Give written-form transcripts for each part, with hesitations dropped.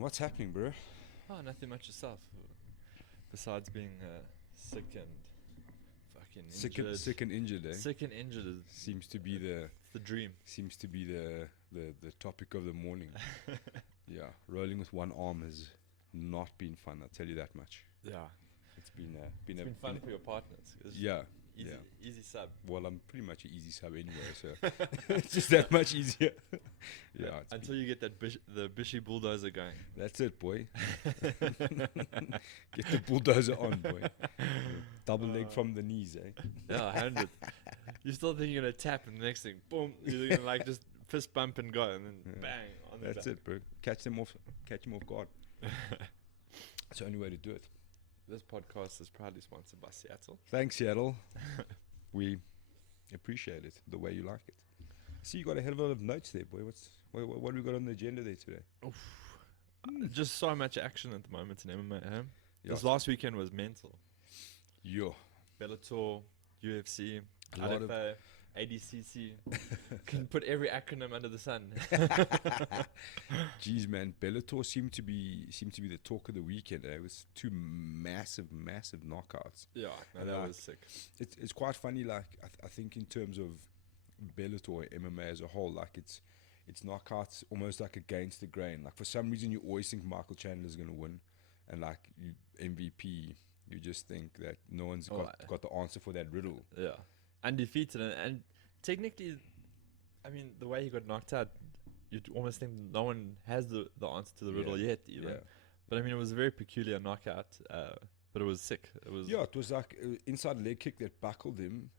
What's happening, bro? Oh, nothing much yourself. Besides being sick and fucking injured. Sick and injured, eh? Sick and injured is Seems to be the it's the dream. the topic of the morning. Yeah, rolling with one arm has not been fun. I'll tell you that much. Yeah. It's been It's been fun for your partners. Yeah. Easy, Yeah. easy sub. Well, I'm pretty much an easy sub anyway, so it's just that much easier. Yeah. Until you get the Bishy bulldozer going. That's it, boy. Get the bulldozer on, boy. Double leg from the knees, eh? Yeah, 100. You still think you're gonna tap, and the next thing, boom, you're gonna like just fist bump and go, and then bang on the That's back. it, bro. Catch them off guard. It's the only way to do it. This podcast is proudly sponsored by Seattle. Thanks, Seattle. We appreciate it the way you like it. See, you got a hell of a lot of notes there, boy. What have we got on the agenda there today? Just so much action at the moment in MMA. Huh? Yeah. This last weekend was mental. Yo, Bellator, UFC, A lot of- RFA, ADCC. Can put every acronym under the sun. jeez, man, Bellator seemed to be the talk of the weekend. It was two massive knockouts. Yeah, no, that Like, was sick. It's quite funny. Like I think in terms of Bellator MMA as a whole, like it's knockouts almost like against the grain. Like for some reason you always think Michael Chandler's gonna win, and like you MVP, you just think that no one's got the answer for that riddle. Yeah, undefeated, and technically, I mean, the way he got knocked out, you'd almost think no one has the answer to the riddle yet, even. Yeah. But I mean, it was a very peculiar knockout, but it was sick. It was Yeah, it was like inside leg kick that buckled him.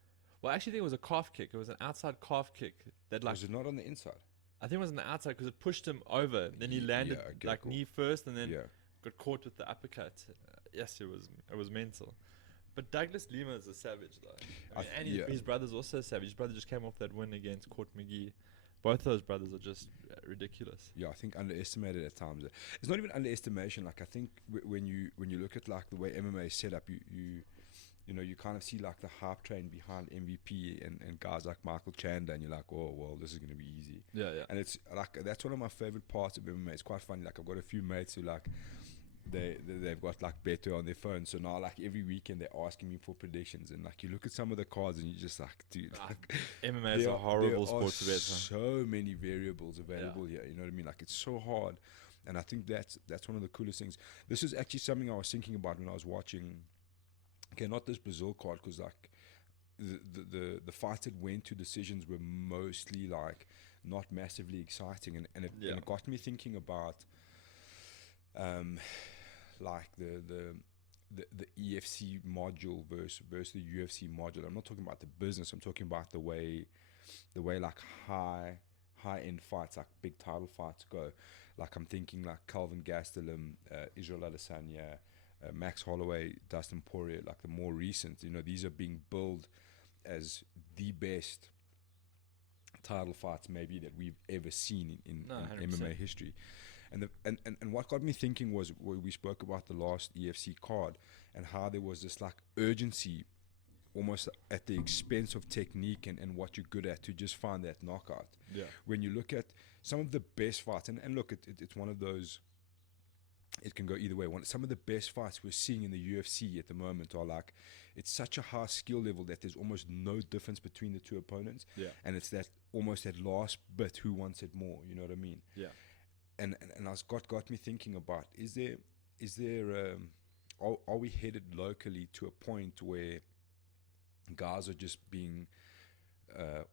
Well, I actually think it was a calf kick. It was an outside calf kick that, like, Was it not on the inside? I think it was on the outside because it pushed him over. Then he landed Yeah, okay, like cool. knee first, and then Yeah. got caught with the uppercut. Yes, it was mental. But Douglas Lima is a savage, though. I mean, and his brother's also a savage. His brother just came off that win against Court McGee. Both those brothers are just ridiculous. Yeah, I think underestimated at times. It's not even underestimation. Like I think when you look at like the way MMA is set up, you know, you kind of see like the hype train behind MVP and guys like Michael Chandler, and you're like, oh well, this is gonna be easy. Yeah, yeah. And it's like that's one of my favorite parts of MMA. It's quite funny. Like I've got a few mates who like they've got like Bellator on their phone, so now like every weekend they're asking me for predictions, and like you look at some of the cards and you're just like, dude, like, MMA is a horrible sport to bet. So many variables available here. You know what I mean? Like it's so hard, and I think that's one of the coolest things. This is actually something I was thinking about when I was watching. Okay, not this Brazil card, because like the fights that went to decisions were mostly like not massively exciting, and it got me thinking about like the EFC module versus the UFC module. I'm not talking about the business. I'm talking about the way like high end fights, like big title fights go. Like I'm thinking like Calvin Gastelum, Israel Adesanya, Max Holloway, Dustin Poirier, like the more recent. You know, these are being billed as the best title fights maybe that we've ever seen in 100%. MMA history. And what got me thinking was we spoke about the last EFC card and how there was this like urgency almost at the expense of technique and what you're good at to just find that knockout. Yeah. When you look at some of the best fights, and look, it's one of those, it can go either way. Some of the best fights we're seeing in the UFC at the moment are like, it's such a high skill level that there's almost no difference between the two opponents. Yeah. And it's that almost that last bit, who wants it more, you know what I mean? Yeah. And I was got me thinking about, are we headed locally to a point where guys are just being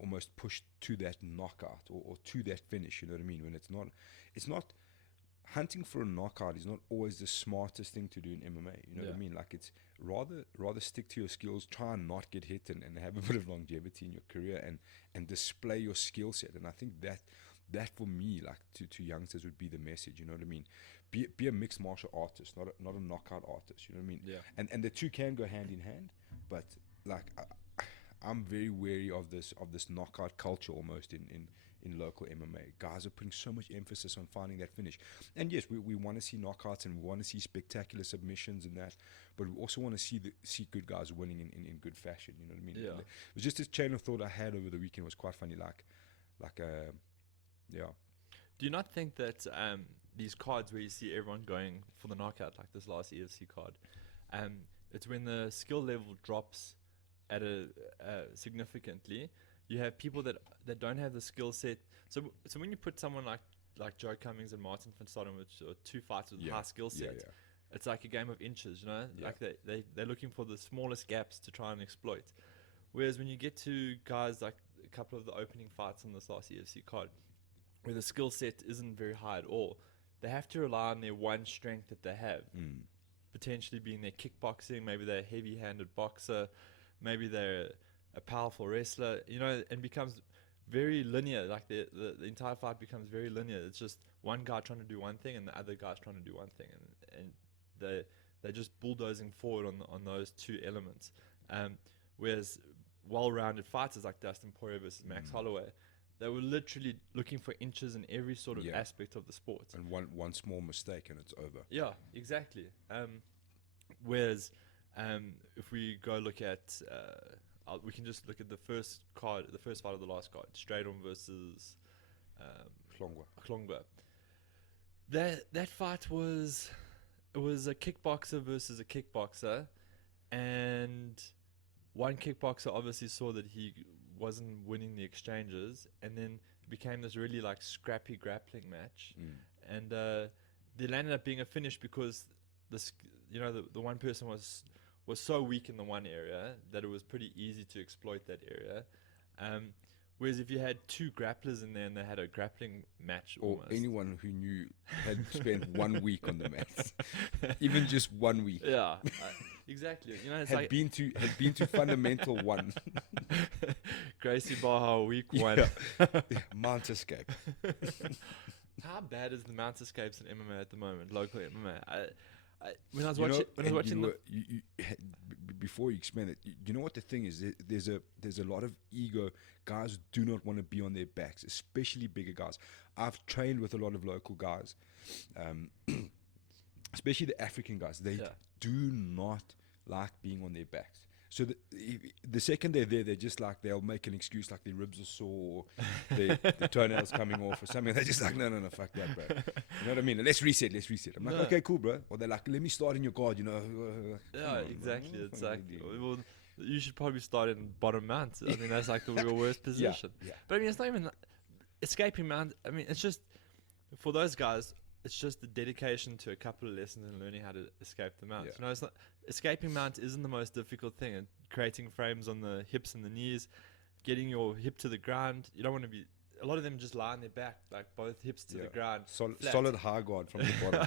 almost pushed to that knockout or to that finish, you know what I mean? When it's not hunting for a knockout is not always the smartest thing to do in MMA, you know what I mean? Like it's rather stick to your skills, try and not get hit and have a bit of longevity in your career and display your skill set. And I think that for me, like to youngsters, would be the message. You know what I mean? Be a mixed martial artist, not a knockout artist. You know what I mean? Yeah. And the two can go hand in hand, but like I'm very wary of this knockout culture almost in local MMA. Guys are putting so much emphasis on finding that finish. And yes, we want to see knockouts and we want to see spectacular submissions and that, but we also want to see good guys winning in good fashion. You know what I mean? Yeah. It was just this chain of thought I had over the weekend. It was quite funny. Yeah. Do you not think that these cards where you see everyone going for the knockout, like this last EFC card. It's when the skill level drops at a significantly. You have people that don't have the skill set. So when you put someone like Joe Cummings and Martin van Staden, which are two fighters with high skill set, it's like a game of inches, you know. Like they're looking for the smallest gaps to try and exploit. Whereas when you get to guys like a couple of the opening fights on this last EFC card, where the skill set isn't very high at all, they have to rely on their one strength that they have, potentially being their kickboxing. Maybe they're a heavy-handed boxer, maybe they're a powerful wrestler, you know, and becomes very linear. Like the entire fight becomes very linear. It's just one guy trying to do one thing and the other guy's trying to do one thing, and they're just bulldozing forward on those two elements. Whereas well-rounded fighters like Dustin Poirier versus Max Holloway, they were literally looking for inches in every sort of aspect of the sport. And one small mistake and it's over. Yeah, exactly. Whereas if we go look at, we can just look at the first fight of the last card, Stradom versus Klongwa. That fight was a kickboxer versus a kickboxer, and one kickboxer obviously saw that he wasn't winning the exchanges, and then it became this really like scrappy grappling match, and there ended up being a finish because this, you know, the one person was so weak in the one area that it was pretty easy to exploit that area. Whereas if you had two grapplers in there and they had a grappling match, or almost, anyone who knew had spent 1 week on the mats, even just 1 week, exactly. You know, it's had been to Fundamental 1, Gracie Barra week 1, Mount Escape. How bad is the Mount Escapes in MMA at the moment? Local MMA. When I was watching, before you explain it, you know what the thing is? There's a lot of ego. Guys do not want to be on their backs, especially bigger guys. I've trained with a lot of local guys, especially the African guys. They do not like being on their backs. So the second they're there, they're just like, they'll make an excuse like their ribs are sore, or the toenails coming off or something. They're just like, no, fuck that, bro. You know what I mean? Let's reset. I'm like, okay, cool, bro. Or they're like, let me start in your guard, you know. Yeah, exactly. It's like, well, you should probably start in bottom mount. I mean, that's like your worst position. Yeah. But I mean, it's not even escaping mount. I mean, it's just, for those guys, it's just the dedication to a couple of lessons and learning how to escape the mount. You know, it's not, escaping mount isn't the most difficult thing. And creating frames on the hips and the knees, getting your hip to the ground. You don't want to be. A lot of them just lie on their back, like both hips to the ground. Solid high guard from the bottom.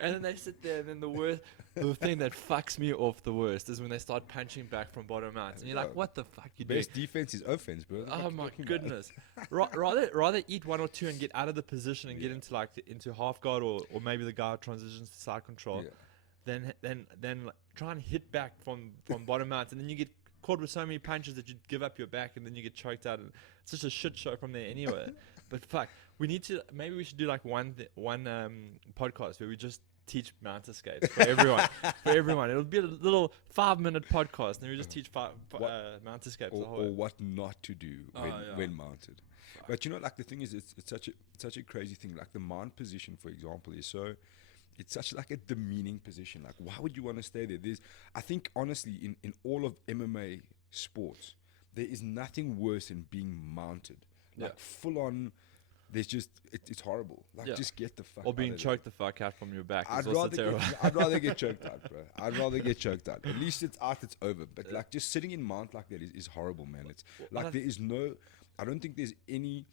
And then they sit there, and then the thing that fucks me off the worst is when they start punching back from bottom out. And you're like, what the fuck you doing? Best defense is offense, bro. Oh my goodness. rather eat one or two and get out of the position and get into half guard, or maybe the guy transitions to side control. Then try and hit back from bottom out, and then you get caught with so many punches that you give up your back, and then you get choked out, and it's just a shit show from there anyway. But fuck, we should do like one podcast where we just teach mount escapes for everyone. It'll be a little 5-minute podcast, and we just teach mount escapes or what not to do when mounted. But you know, like the thing is, it's such a crazy thing. Like the mount position, for example, is so. It's such like a demeaning position. Like, why would you want to stay there? I think, honestly, in all of MMA sports, there is nothing worse than being mounted. Like, full on, it's horrible. Like, just get the fuck out. Or being choked the fuck out from your back. I'd rather get choked out, bro. I'd rather get choked out. At least it's out, it's over. But, like, just sitting in mount like that is horrible, man. It's like, I don't think there's any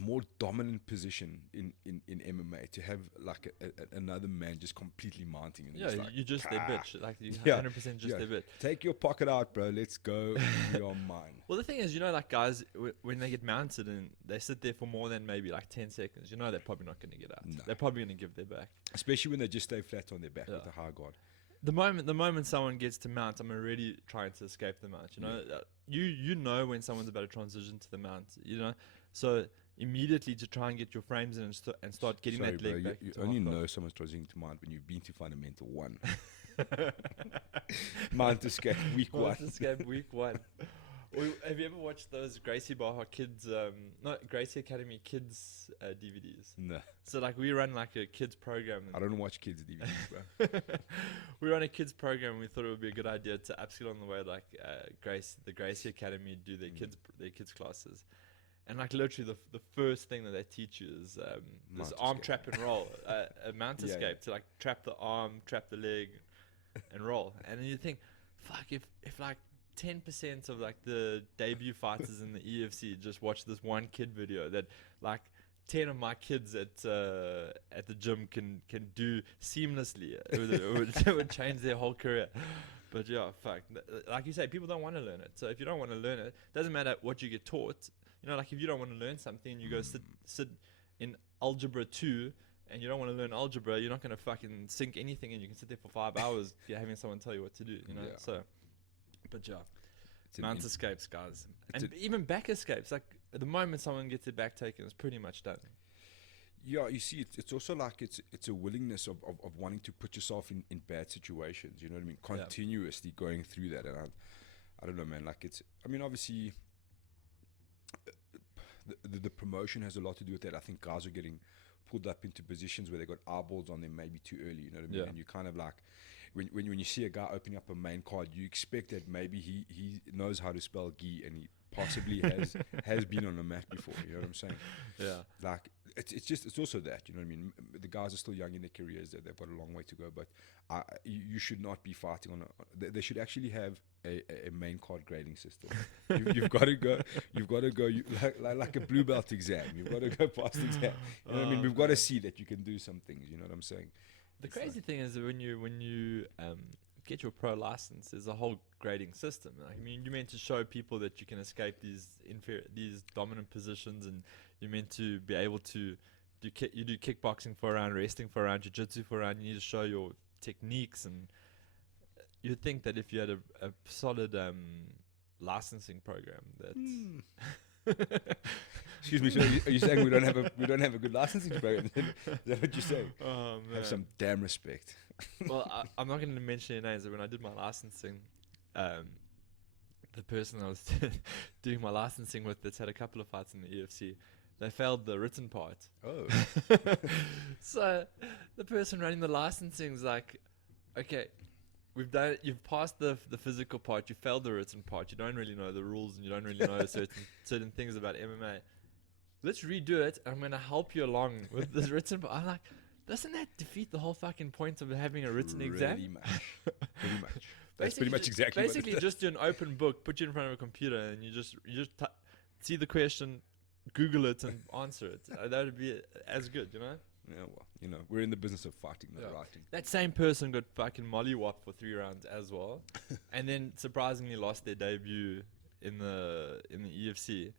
more dominant position in MMA to have like another man just completely mounting and you're just their bitch, like you 100% just their bitch. Take your pocket out, bro, let's go. You're mine. Well, the thing is, you know, like guys when they get mounted and they sit there for more than maybe like 10 seconds, you know, they're probably not going to get out. They're probably going to give their back, especially when they just stay flat on their back with a high guard. The moment someone gets to mount, I'm already trying to escape the mount. You know, you know when someone's about to transition to the mount. You know, so immediately to try and get your frames in and start getting that leg back. You only know someone's transitioning to mount when you've been to Fundamental 1. Mount escape week 1. Mount escape week 1. Have you ever watched those Gracie Baja kids, not Gracie Academy kids DVDs? No. So like we run like a kids program. I don't watch kids DVDs, bro. We run a kids program. And we thought it would be a good idea to upskill on the way like the Gracie Academy do their kids classes. And like literally the first thing that they teach you is this arm trap and roll, a mount escape to like trap the arm, trap the leg, and roll. And then you think, fuck, if like 10% of like the debut fighters in the EFC just watch this one kid video that like 10 of my kids at the gym can do seamlessly, it would change their whole career. But yeah, fuck, like you say, people don't want to learn it. So if you don't want to learn it, doesn't matter what you get taught. You know, like if you don't want to learn something, you go sit in algebra 2, and you don't want to learn algebra, you're not going to fucking sink anything in. You can sit there for 5 hours having someone tell you what to do, you know? Yeah. So, but yeah, mount escapes, guys. And even back escapes, like at the moment someone gets their back taken, it's pretty much done. Yeah, you see, it's also like it's a willingness of wanting to put yourself in bad situations, you know what I mean? Continuously going through that. And I don't know, man, like obviously the promotion has a lot to do with that. I think guys are getting pulled up into positions where they got eyeballs on them maybe too early, you know what I mean? Yeah. And you kind of like, when you see a guy opening up a main card, you expect that maybe he knows how to spell gi, and he possibly has been on a mat before, you know what I'm saying? Yeah. Like, it's also that, you know what I mean? The guys are still young in their careers, they've got a long way to go, but you should not be fighting on they should actually have a main card grading system. You've got to go like a blue belt exam. You've got to go past the exam. You know what I mean? We've got to see that you can do some things, you know what I'm saying? The crazy thing is that when you get your pro license, there's a whole grading system. Like, I mean, you're meant to show people that you can escape these dominant positions, and you're meant to be able to do kickboxing for a round, wrestling for a round, jiu-jitsu for a round. You need to show your techniques, and you'd think that if you had a solid licensing program that Excuse me, so are you saying we don't have a good licensing program? Is that what you're saying? Oh, man. Have some damn respect. Well, I'm not going to mention any names, but when I did my licensing, the person I was doing my licensing with that's had a couple of fights in the UFC, they failed the written part. Oh. So the person running the licensing is like, okay, you've passed the physical part, you failed the written part, you don't really know the rules, and you don't really know certain things about MMA. Let's redo it. I'm going to help you along with this written part. I'm like, doesn't that defeat the whole fucking point of having a written exam? Pretty much. That's pretty much exactly what it basically just do an open book, put you in front of a computer, and you just see the question, Google it, and answer it. That would be as good, you know? Yeah, well, you know, we're in the business of fighting, not writing. That same person got fucking mollywopped for 3 rounds as well, and then surprisingly lost their debut in the EFC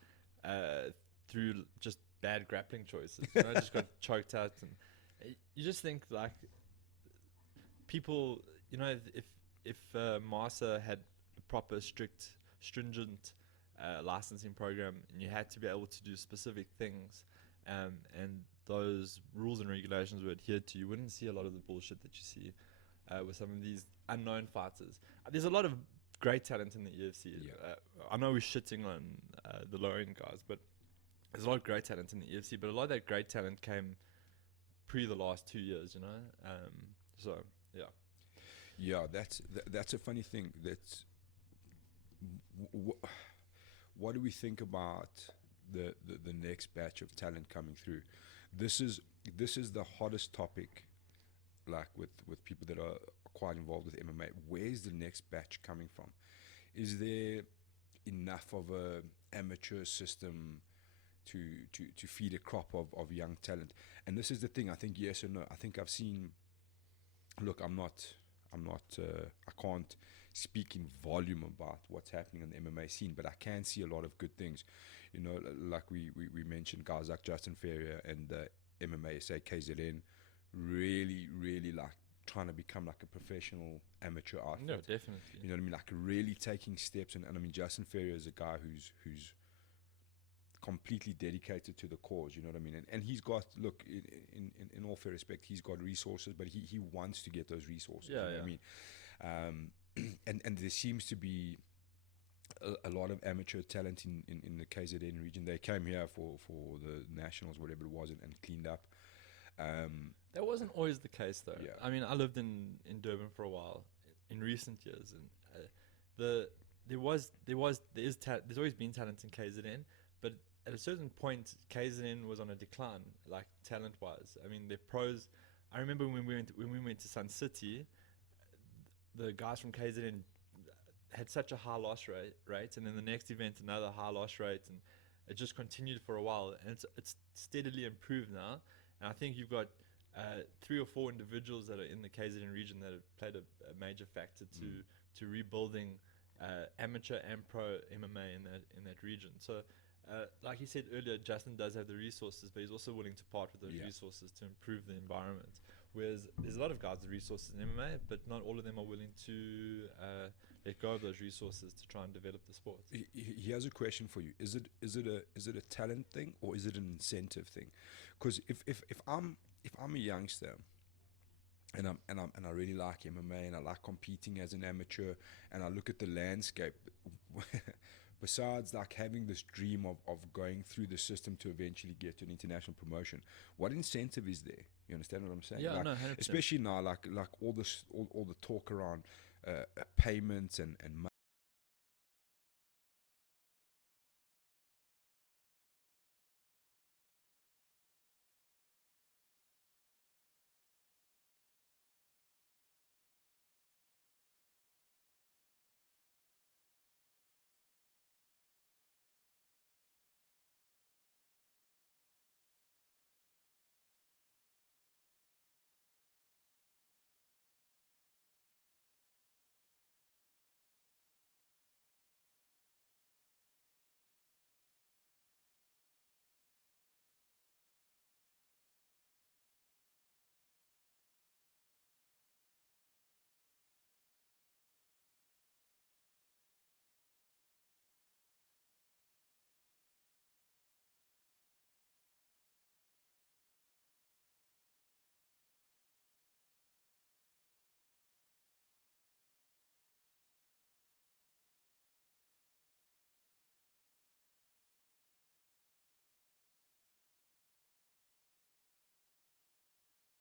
through just bad grappling choices. You know, just got choked out, and you just think like people, you know, if Masa had a proper stringent licensing program, and you had to be able to do specific things, and those rules and regulations were adhered to, you wouldn't see a lot of the bullshit that you see with some of these unknown fighters. There's a lot of great talent in the UFC. Yeah. I know we're shitting on the low end guys, but there's a lot of great talent in the UFC. But a lot of that great talent came pre the last 2 years, you know. So yeah. Yeah, that's a funny thing. That's what do we think about the next batch of talent coming through? This is the hottest topic, like with people that are quite involved with MMA. Where's the next batch coming from? Is there enough of a amateur system to feed a crop of young talent? And this is the thing. I think yes or no. I think I've seen. Look, I'm not. I can't speak in volume about what's happening on the MMA scene, but I can see a lot of good things. You know, like we mentioned, guys like Justin Ferrier and MMA SA KZN really, really like trying to become like a professional amateur athlete. No, definitely. You know what I mean? Like really taking steps, and I mean Justin Ferrier is a guy who's completely dedicated to the cause, you know what I mean? And he's got, look, in all fair respect, he's got resources, but he wants to get those resources, you know what I mean? And there seems to be a lot of amateur talent in the KZN region. They came here for the nationals, whatever it was, and cleaned up. That wasn't always the case, though. Yeah. I mean, I lived in Durban for a while in recent years, and there's always been talent in KZN, but at a certain point, KZN was on a decline, like talent-wise. I mean, the pros. I remember when we went to Sun City, the guys from KZN had such a high loss rate, and then the next event another high loss rate, and it just continued for a while, and it's steadily improved now. And I think you've got 3 or 4 individuals that are in the KZN region that have played a major factor to rebuilding amateur and pro MMA in that region. So, like you said earlier, Justin does have the resources, but he's also willing to part with those resources to improve the environment. Whereas there's a lot of guys with resources in MMA, but not all of them are willing to let go of those resources to try and develop the sport. He has a question for you. Is it a talent thing, or is it an incentive thing? Because if I'm a youngster and I really like MMA and I like competing as an amateur, and I look at the landscape, besides like having this dream of going through the system to eventually get to an international promotion, what incentive is there? You understand what I'm saying? Yeah, like, no, 100%. especially now, like all the talk around payments and money.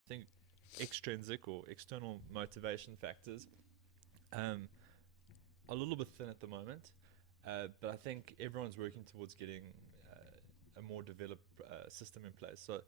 I think extrinsic or external motivation factors a little bit thin at the moment, but I think everyone's working towards getting a more developed system in place. So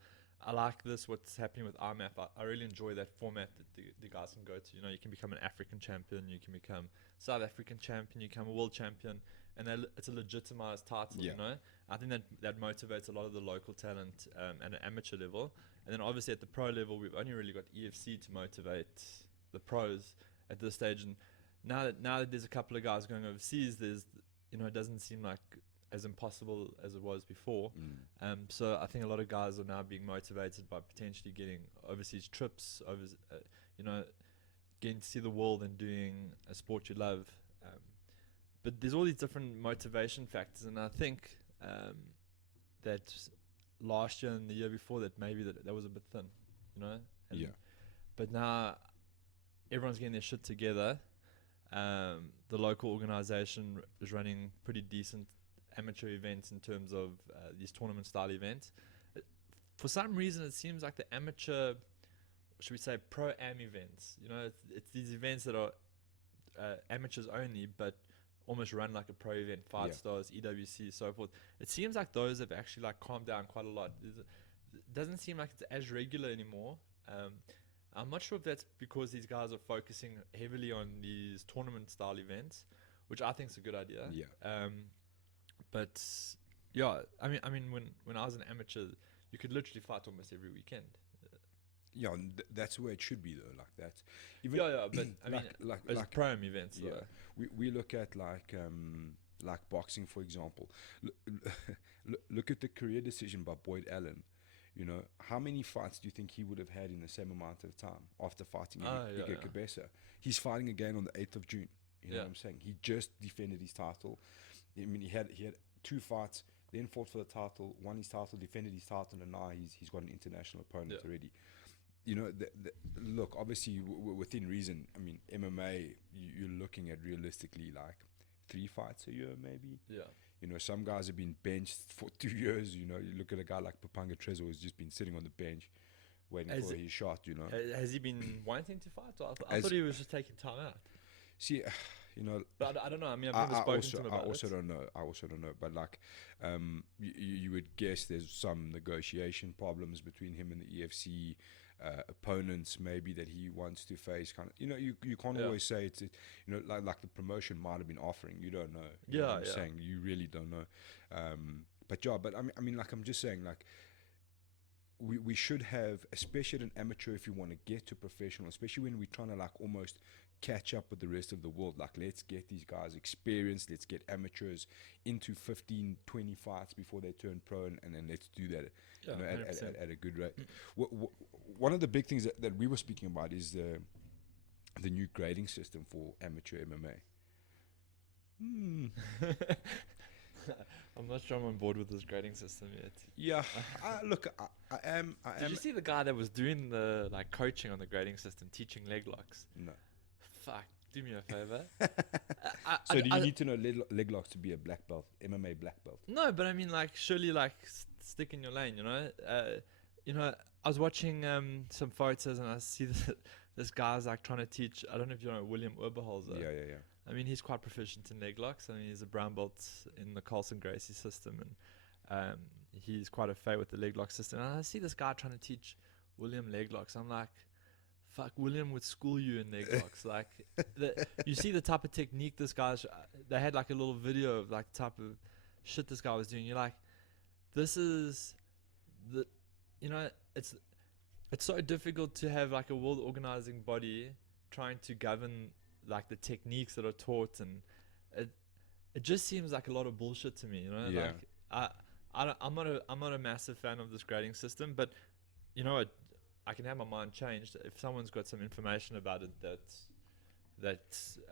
I like what's happening with IMAF. I really enjoy that format that the guys can go to. You know, you can become an African champion, you can become South African champion, you become a world champion, and it's a legitimized title, you know. I think that motivates a lot of the local talent at an amateur level. And then obviously at the pro level, we've only really got EFC to motivate the pros at this stage. And now that there's a couple of guys going overseas, it doesn't seem like as impossible as it was before. So I think a lot of guys are now being motivated by potentially getting overseas trips, getting to see the world and doing a sport you love. But there's all these different motivation factors, and I think that last year and the year before that maybe that was a bit thin, But now everyone's getting their shit together. The local organization is running pretty decent amateur events in terms of these tournament style events. For some reason, it seems like the amateur, should we say, pro-am events. It's these events that are amateurs only, but almost run like a pro event, 5 stars, EWC, so forth. It seems like those have actually like calmed down quite a lot. It doesn't seem like it's as regular anymore. I'm not sure if that's because these guys are focusing heavily on these tournament style events, which I think is a good idea. But yeah, I mean, when I was an amateur, you could literally fight almost every weekend. Yeah, that's where it should be though. Like that. Even but I mean, like pro-am events. Yeah, we look at like boxing, for example. Look at the career decision by Boyd Allen. How many fights do you think he would have had in the same amount of time after fighting Iga Cabeza? He's fighting again on the 8th of June. You know what I'm saying? He just defended his title. I mean, he had 2 fights, then fought for the title, won his title, defended his title, and now he's got an international opponent already. Look, obviously within reason. I mean, MMA, you're looking at realistically like 3 fights a year, maybe. Yeah. You know, some guys have been benched for 2 years. You know, you look at a guy like Papanga Trezo who's just been sitting on the bench waiting for his shot, you know. Has he been wanting to fight? Or I thought he was just taking time out. See, you know, but I don't know. I mean, I've never spoken to him about it. I also don't know. But like, you would guess there's some negotiation problems between him and the EFC. Opponents maybe that he wants to face, kind of, you know, you can't always say it's you know, like the promotion might have been offering, you don't know. You know what I'm saying, you really don't know. But I mean like, I'm just saying, like, we should have, especially at an amateur, if you want to get to professional, especially when we're trying to like almost catch up with the rest of the world, like, let's get these guys experienced, let's get amateurs into 15-20 fights before they turn pro, and then let's do that at a good rate. One of the big things that we were speaking about is the new grading system for amateur MMA. I'm not sure I'm on board with this grading system yet. Yeah, look, I am. Did you see the guy that was doing the like coaching on the grading system, teaching leg locks? No. Fuck, do me a favor. So do you need to know leg locks to be a black belt, MMA black belt? No, but I mean, like, surely, like, stick in your lane, you know? You know, I was watching some photos and I see this guy's like trying to teach, I don't know if you know William Oberholzer. Yeah. I mean, he's quite proficient in leg locks. I mean, he's a brown belt in the Carlson Gracie system, and he's quite a fate with the leg lock system. And I see this guy trying to teach William leg locks. I'm like, fuck, William would school you in leg locks. Like, you see the type of technique this guy's. They had like a little video of like the type of shit this guy was doing. You're like, this is the, you know, it's so difficult to have like a world organizing body trying to govern like the techniques that are taught, and it just seems like a lot of bullshit to me, you know. Yeah. Like, I'm not a massive fan of this grading system, but you know what, I can have my mind changed if someone's got some information about it that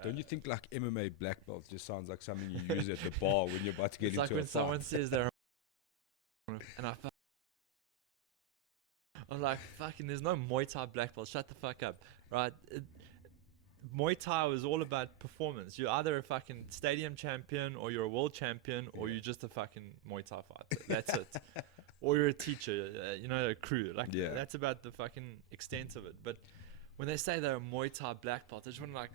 don't you think like MMA black belt just sounds like something you use at the bar when you're about to get into a fight? It's like when someone says they're and I'm like, fucking, there's no Muay Thai black belt, shut the fuck up, right? Muay Thai is all about performance. You're either a fucking stadium champion, or you're a world champion, or you're just a fucking Muay Thai fighter. That's it. Or you're a teacher, you know, a crew. Like, that's about the fucking extent of it. But when they say they're a Muay Thai black belt, I just want to like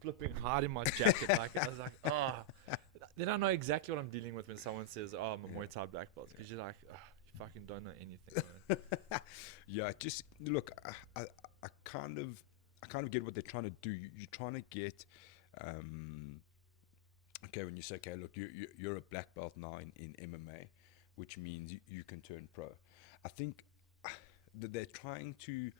flipping hard in my jacket. Like, I was like, oh. Then I know exactly what I'm dealing with when someone says, oh, I'm a Muay Thai black belt. Because you're like, oh, you fucking don't know anything. Yeah, just look, I kind of get what they're trying to do. You're trying to get, okay, when you say, okay, look, you're a black belt now in MMA, which means you can turn pro. I think that they're trying to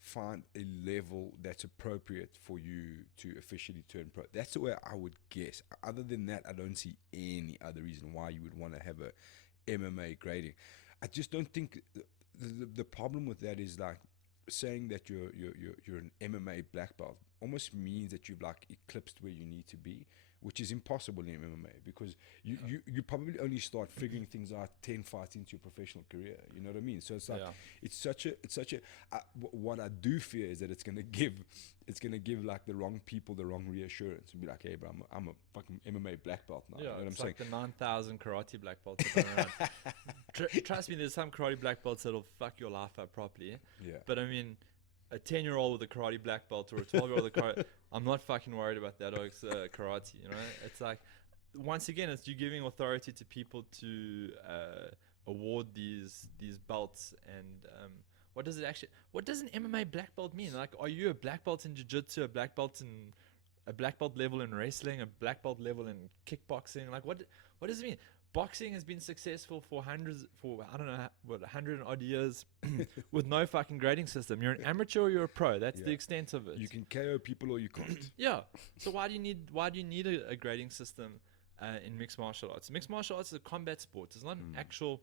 find a level that's appropriate for you to officially turn pro. That's the way I would guess. Other than that, I don't see any other reason why you would want to have a MMA grading. I just don't think the problem with that is like, saying that you're an MMA black belt almost means that you've like eclipsed where you need to be, which is impossible in MMA, because you probably only start figuring things out 10 fights into your professional career. You know what I mean? So it's like it's such a what I do fear is that it's gonna give like the wrong people the wrong reassurance and be like, hey bro, I'm a fucking MMA black belt now. Yeah, you know what it's I'm like saying? the 9,000 karate black belts that go around. Trust me, there's some karate black belts that'll fuck your life up properly. Yeah. But I mean, a 10-year-old with a karate black belt or a 12-year-old with a karate, I'm not fucking worried about that. Or it's karate, you know. It's like, once again, it's you giving authority to people to award these belts. And what does an MMA black belt mean? Like, are you a black belt in jiu-jitsu, a black belt level in wrestling, a black belt level in kickboxing? Like, what does it mean? Boxing has been successful for I don't know, 100 odd years with no fucking grading system. You're an amateur or you're a pro. That's the extent of it. You can KO people or you can't. Yeah. So why do you need a grading system in mixed martial arts? Mixed martial arts is a combat sport. It's not an actual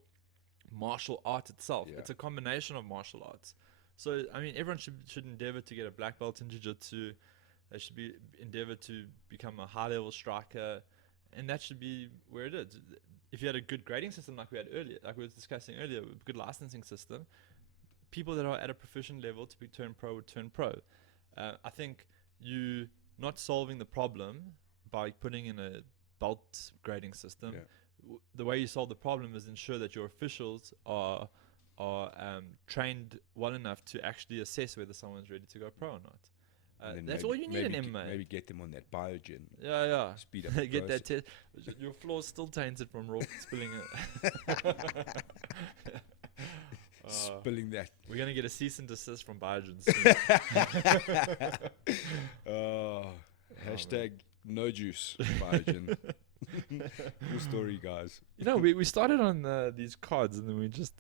martial art itself. Yeah. It's a combination of martial arts. So I mean, everyone should endeavor to get a black belt in jiu-jitsu. They should be endeavor to become a high level striker, and that should be where it is. If you had a good grading system like we were discussing earlier, a good licensing system, people that are at a proficient level to be turned pro would turn pro. I think you not solving the problem by putting in a belt grading system. Yeah. The way you solve the problem is ensure that your officials are trained well enough to actually assess whether someone's ready to go pro or not. That's all you need in MMA. Maybe get them on that biogen. Yeah. Speed up the Get that process. test. Your floor's still tainted from raw spilling it. Spilling that. We're going to get a cease and desist from Biogen soon. Hashtag no juice, Biogen. Cool story, guys. You know, we started on these cards and then we just...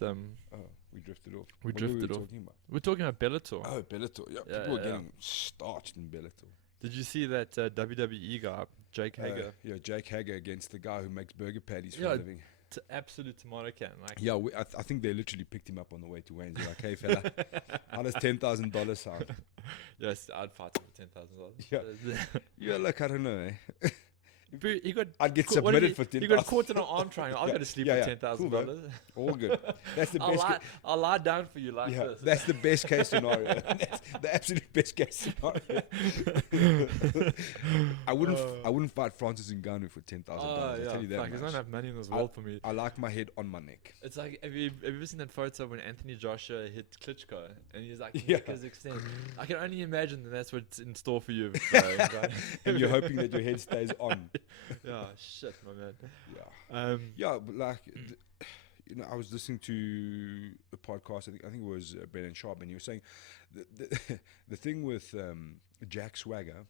we drifted off. We What drifted were off. we talking about? We're talking about Bellator. Oh, Bellator. Yeah, Yeah, people were yeah. getting starched in Bellator. Did you see that WWE guy, Jake Hager? Yeah, Jake Hager against the guy who makes burger patties for Yeah, a living. Absolute tomato can. Like, Yeah, I think they literally picked him up on the way to Wayne's. They're like, hey, fella, how does $10,000 sound? yes, I'd fight him for $10,000. Yeah. Yeah, look, I don't know, eh? He got I'd get what did submitted for he got $10,000. caught in an arm triangle. I'll Yeah, go to sleep yeah, for yeah. $10,000. Cool, All good. That's the best. I'll lie down for you like Yeah, this. that's the best case scenario. That's the absolute best case scenario. I wouldn't fight Francis Ngannou for $10,000. I'll tell you that There's not much. enough money in this world for me. I like my head on my neck. It's like, have you ever seen that photo when Anthony Joshua hit Klitschko and he's like, Yeah. Kazakhstan? I can only imagine that's what's in store for you. And you're hoping that your head stays on. Yeah, shit, my man. Yeah. Yeah, but like, I was listening to a podcast. I think it was Ben and Sharp, and he was saying the thing with Jack Swagger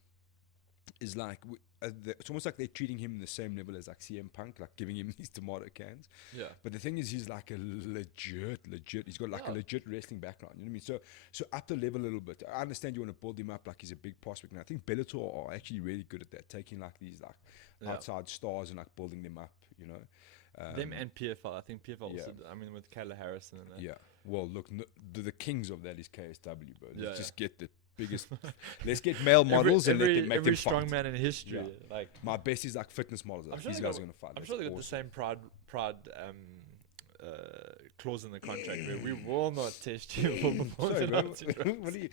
is like it's almost like they're treating him in the same level as like CM Punk, like giving him these tomato cans. Yeah. But the thing is, he's like a legit. He's got like a legit wrestling background. You know what I mean? So up the level a little bit. I understand you want to build him up like he's a big prospect, and I think Bellator are actually really good at that, taking like these like outside stars and like building them up. You know, them and PFL. I think PFL. Yeah. Also, I mean, with Kayla Harrison and that. Yeah. Well, look, the kings of that is KSW, bro. Let's just get the biggest. Let's get male models and let them make every them strong fight. man in history. Yeah. Like My best is like fitness models. Like, these guys are gonna fight. I'm sure they got the same pride clause in the contract where we will not test you for performance. Sorry, bro. What are you?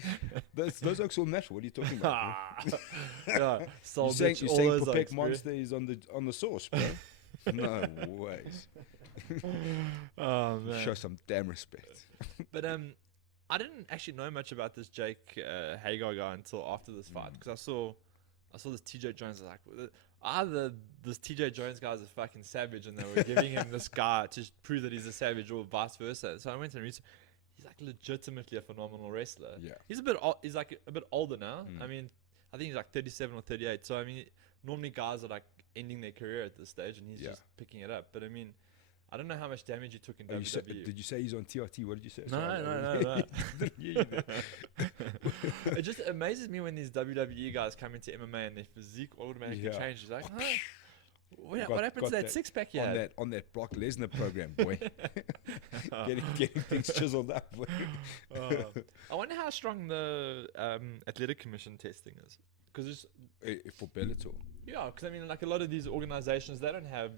Those oaks all natural. What are you talking about? Yeah, You're saying Popek Monster is on the sauce, bro? No ways. Oh man. Show some damn respect. But I didn't actually know much about this Jake Hagar guy until after this fight because I saw this TJ Jones. I was like, either this TJ Jones guy is a fucking savage and they were giving him this guy to prove that he's a savage or vice versa. So I went and researched. He's like legitimately a phenomenal wrestler. Yeah. He's like a bit older now. I mean, I think he's like 37 or 38. So I mean, normally guys are like ending their career at this stage and he's just picking it up. But I mean, I don't know how much damage he took in WWE. Did you say he's on TRT? What did you say? No. It just amazes me when these WWE guys come into MMA and their physique automatically changes. Like, what happened to that six pack you had? On that Brock Lesnar program, boy? getting things chiseled up. Boy. I wonder how strong the athletic commission testing is. Because for Bellator. Yeah, because I mean, like a lot of these organizations, they don't have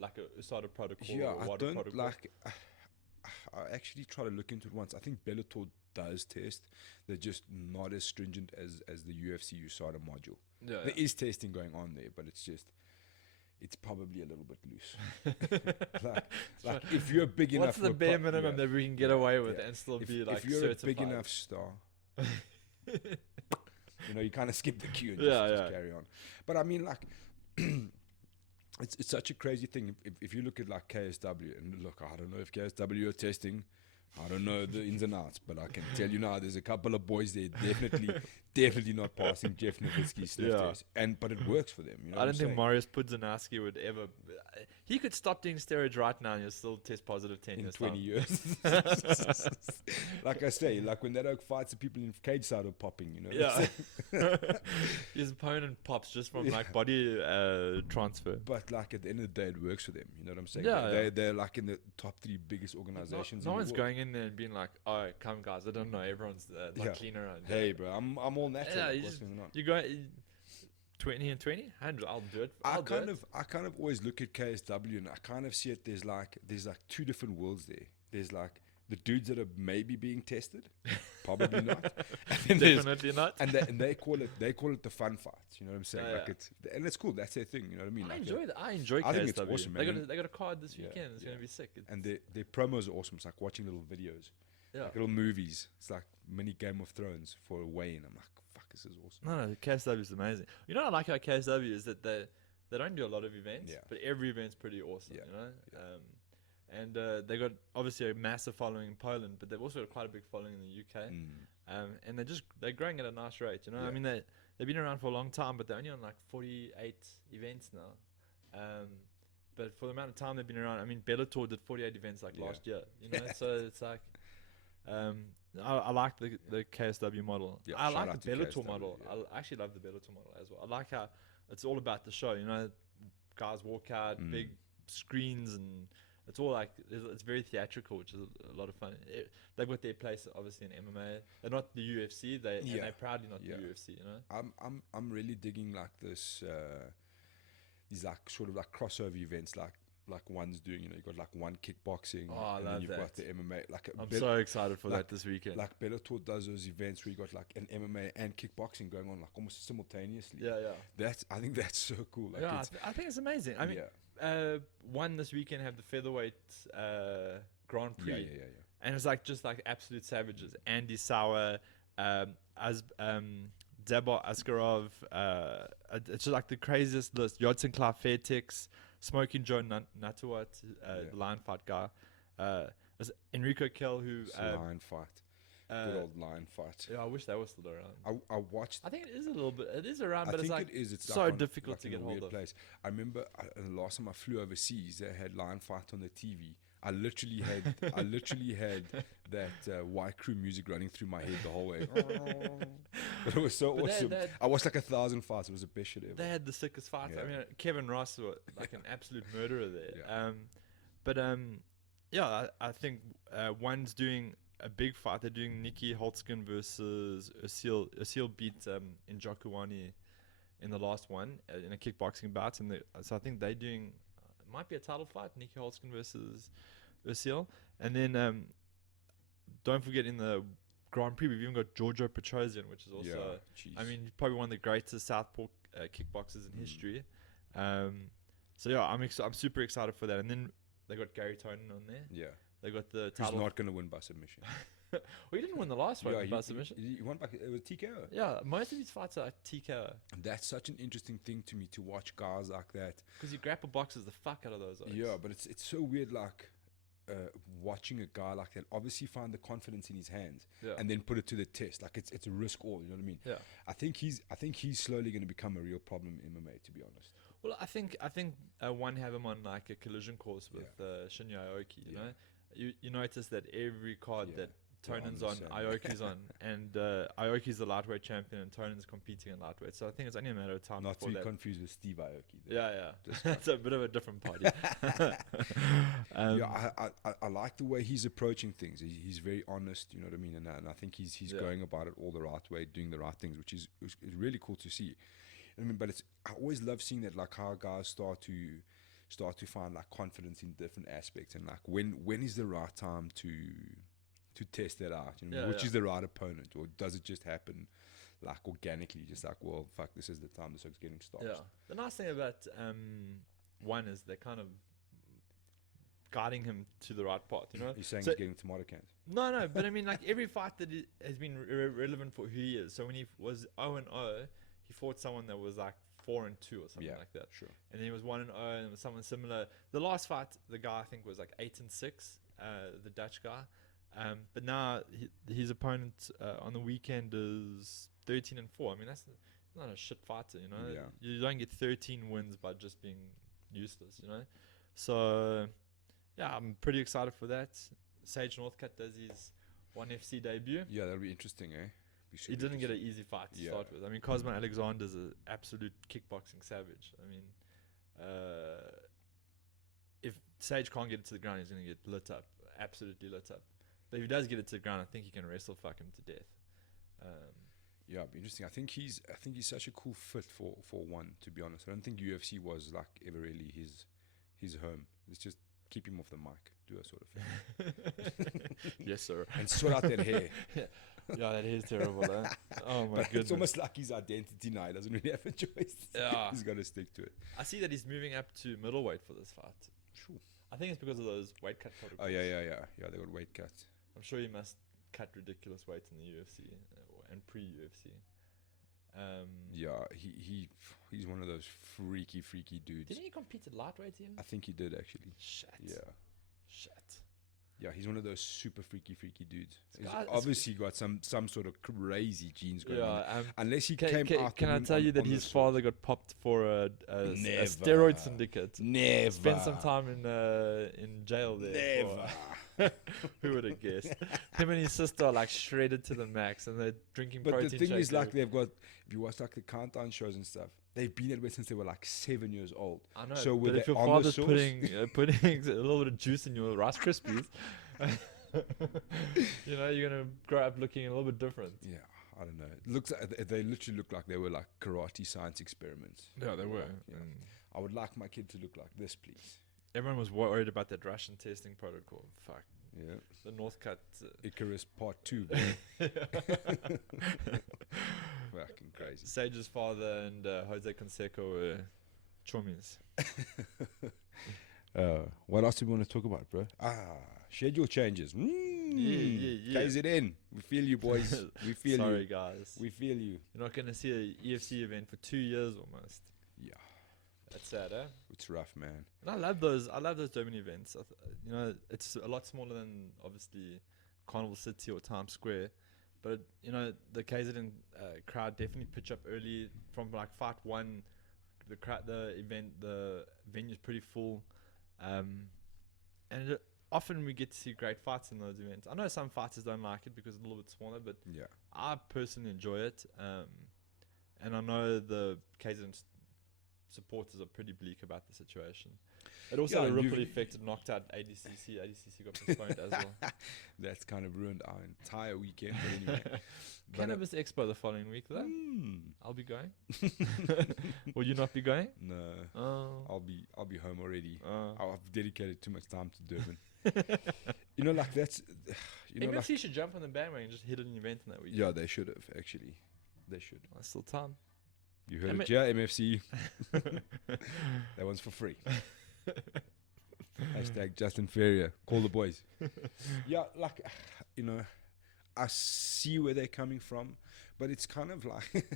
like a USADA protocol. Yeah, or I don't protocol. like. I actually tried to look into it once. I think Bellator does test. They're just not as stringent as the UFC USADA module. Yeah, there is testing going on there, but it's probably a little bit loose. like if you're big enough. What's the bare minimum that we can get away with and still be like if you're certified? a big enough star. You kind of skip the queue and just carry on. But I mean, like, it's such a crazy thing. If you look at like KSW, and look, I don't know if KSW are testing. I don't know the ins and outs, but I can tell you now, there's a couple of boys there definitely not passing Jeff Nowitzki's sniff test. But it works for them. You know I don't think Mariusz Pudzianowski would ever. He could stop doing steroids right now and you'll still test positive 10 in years 20 years. Like I say, like when that oak fights, the people in cage side are popping, you know. Yeah. His opponent pops just from like body transfer. But like at the end of the day, it works for them. You know what I'm saying? Yeah, they're like in the top 3 biggest organizations. No one's going in there and being like, "Oh, come guys, I don't know. Everyone's cleaner." Hey, bro, I'm all natural. Yeah, you go 20 and 20. I'll do it. I kind of always look at KSW and I kind of see it. There's like 2 different worlds there. There's like the dudes that are maybe being tested, probably not. And Definitely not. And they call it the fun fights. You know what I'm saying? Like it's cool. That's their thing. You know what I mean? I like enjoy that. I enjoy KSW. I think it's awesome, man. They got a card this weekend. It's gonna be sick. And their promos are awesome. It's like watching little videos, like little movies. It's like mini Game of Thrones for a weigh-in. I'm like, fuck, this is awesome. No, KSW is amazing. You know what I like about KSW is that they don't do a lot of events, but every event's pretty awesome. You know. And they got obviously a massive following in Poland, but they've also got quite a big following in the UK. And they're growing at a nice rate. You know, I mean they've been around for a long time, but they're only on like 48 events now. But for the amount of time they've been around, I mean Bellator did 48 events like last year. You know, so it's like I like the KSW model. I like the Bellator model. I actually love the Bellator model as well. I like how it's all about the show. You know, guys walk out, big screens and. It's all like it's very theatrical, which is a lot of fun. They've got their place, obviously, in MMA. They're not the UFC. And they're proudly not the UFC. You know. I'm really digging like this. These like sort of like crossover events, like one's doing. You know, you got like one kickboxing, and then you've got the MMA. Like I'm so excited for that this weekend. Like Bellator does those events where you got like an MMA and kickboxing going on like almost simultaneously. I think that's so cool. Like I think it's amazing. I mean. One this weekend have the featherweight Grand Prix, and it's like just like absolute savages. Andy Sauer, Zabor Askarov. It's just like the craziest list. Jodson Clark Fairtex, Smoking Joe Natuat, the lion fight guy. There's Enrico Kell, who lion fight. Good old lion fight. Yeah, I wish that was still around. I watched. I think it is a little bit. It is around, but it's like it's so like difficult to get hold of. Place. I remember the last time I flew overseas, they had lion fight on the TV. I literally had that White Crew music running through my head the whole way. But it was so awesome. I watched like 1,000 fights. It was the best shit ever. They had the sickest fights. I mean, Kevin Ross was like an absolute murderer there. I think one's doing a big fight. They're doing Nikki Holtzkin versus Usil. Usil beat Njokuani in the last one in a kickboxing bout, and so I think they're doing might be a title fight. Nikki Holtzkin versus Usil, and then don't forget in the Grand Prix we've even got Giorgio Petrosian, which is also I mean probably one of the greatest Southpaw kickboxers in history. So I'm super excited for that, and then they got Gary Tonin on there. Yeah. They got the title. He's not going to win by submission. Well, he didn't win the last one by submission. He won by TKO. Yeah, most of his fights are TKO. That's such an interesting thing to me to watch guys like that. Because he grapple boxes the fuck out of those oaks. Yeah, but it's so weird, like watching a guy like that obviously find the confidence in his hands and then put it to the test. Like it's a risk all. You know what I mean? Yeah. I think he's slowly going to become a real problem in MMA. To be honest. Well, I think one have him on like a collision course with Shinya Aoki. You know. You notice that every card that Tonin's on, Aoki's on, and Aoki's the lightweight champion, and Tonin's competing in lightweight. So I think it's only a matter of time. Not to be confused with Steve Aoki. It's a bit of a different party. I like the way he's approaching things. He's very honest, you know what I mean, and I think he's going about it all the right way, doing the right things, which is really cool to see. I mean, but I always love seeing that, like how guys start to find like confidence in different aspects, and like when is the right time to test that out, you know, which is the right opponent, or does it just happen like organically, just like, well, fuck, this is the time the circuit's getting stopped. The nice thing about one is they're kind of guiding him to the right path, you know. You're saying he's getting tomato cans? No, but I mean, like every fight that has been relevant for who he is. So when he was 0-0, he fought someone that was like 4-2 or something like that. Sure. And then he was 1-0 and it was someone similar. The last fight, the guy I think was like 8-6, the Dutch guy. But now his opponent on the weekend is 13-4. I mean, that's not a shit fighter, you know. You don't get 13 wins by just being useless, you know. So I'm pretty excited for that. Sage Northcutt does his 1FC debut. Yeah, that'll be interesting, eh? He didn't get an easy fight to start with. I mean, Cosman Alexander's an absolute kickboxing savage. I mean, if Sage can't get it to the ground, he's going to get lit up, absolutely lit up. But if he does get it to the ground, I think he can wrestle fuck him to death. It'd be interesting. I think he's such a cool fit for one. To be honest, I don't think UFC was like ever really his home. It's just keep him off the mic, tattoo her, sort of thing. Yes, sir. And sort out that hair. Yeah, that hair's terrible, eh? Oh, my But goodness. it's almost like his identity now. He doesn't really have a choice. Yeah. He's got to stick to it. I see that he's moving up to middleweight for this fight. Sure. I think it's because of those weight cut protocols. Oh, yeah. They got weight cuts. I'm sure he must cut ridiculous weight in the UFC and pre-UFC. Yeah, he's one of those freaky dudes. Didn't he compete at lightweight even? I think he did, actually. Shit. Yeah, he's one of those super freaky dudes. He's guy- obviously got some sort of crazy genes going on. Yeah. Unless he Can out. I tell you that his father got popped for a Never. steroid syndicate? Never. Spent some time in jail there. Never. Who would have guessed? Him and his sister are like shredded to the max, and they're drinking But protein the thing shakes is, like, every- they've got, if you watch like the countdown shows and stuff, they've been at it since they were like 7 years old. I know. So but with if your on the father's sauce- putting a little bit of juice in your Rice Krispies, you know, you're gonna grow up looking a little bit different. Yeah, I don't know. It looks like, they literally look like they were like karate science experiments. Yeah, they were. Yeah. I would like my kid to look like this, please. Everyone was worried about that Russian testing protocol. Fuck. Yeah. The North Cut. Icarus Part 2. Fucking crazy. Sage's father and Jose Canseco were chummies. What else do we want to talk about, bro? Schedule changes. Yeah. KZN. We feel you, boys. We feel Sorry, you. guys. We feel you. You're not going to see a EFC event for 2 years almost. Yeah. That's sad, eh? It's rough, man. And I love those Durban events. You know, it's a lot smaller than obviously Carnival City or Times Square, but you know the KZN crowd definitely pitch up early from like fight one. The venue's pretty full, and often we get to see great fights in those events. I know some fighters don't like it because it's a little bit smaller, but Yeah. I personally enjoy it. And I know the KZN supporters are pretty bleak about the situation. It also had a ripple effect. It knocked out ADCC. ADCC got postponed as well. That's kind of ruined our entire weekend. But anyway. Cannabis Expo the following week, though. I'll be going. Will you not be going? No. Oh. I'll be home already. Oh. I've dedicated too much time to Durban. You know, like that's. You know, MFC like, should jump on the bandwagon and just hit an event in that week. yeah, they should have actually. They should. There's still time. You heard it, yeah, MFC. That one's for free. Hashtag Justin Ferrier. Call the boys. Yeah, like, you know, I see where they're coming from, but it's kind of like,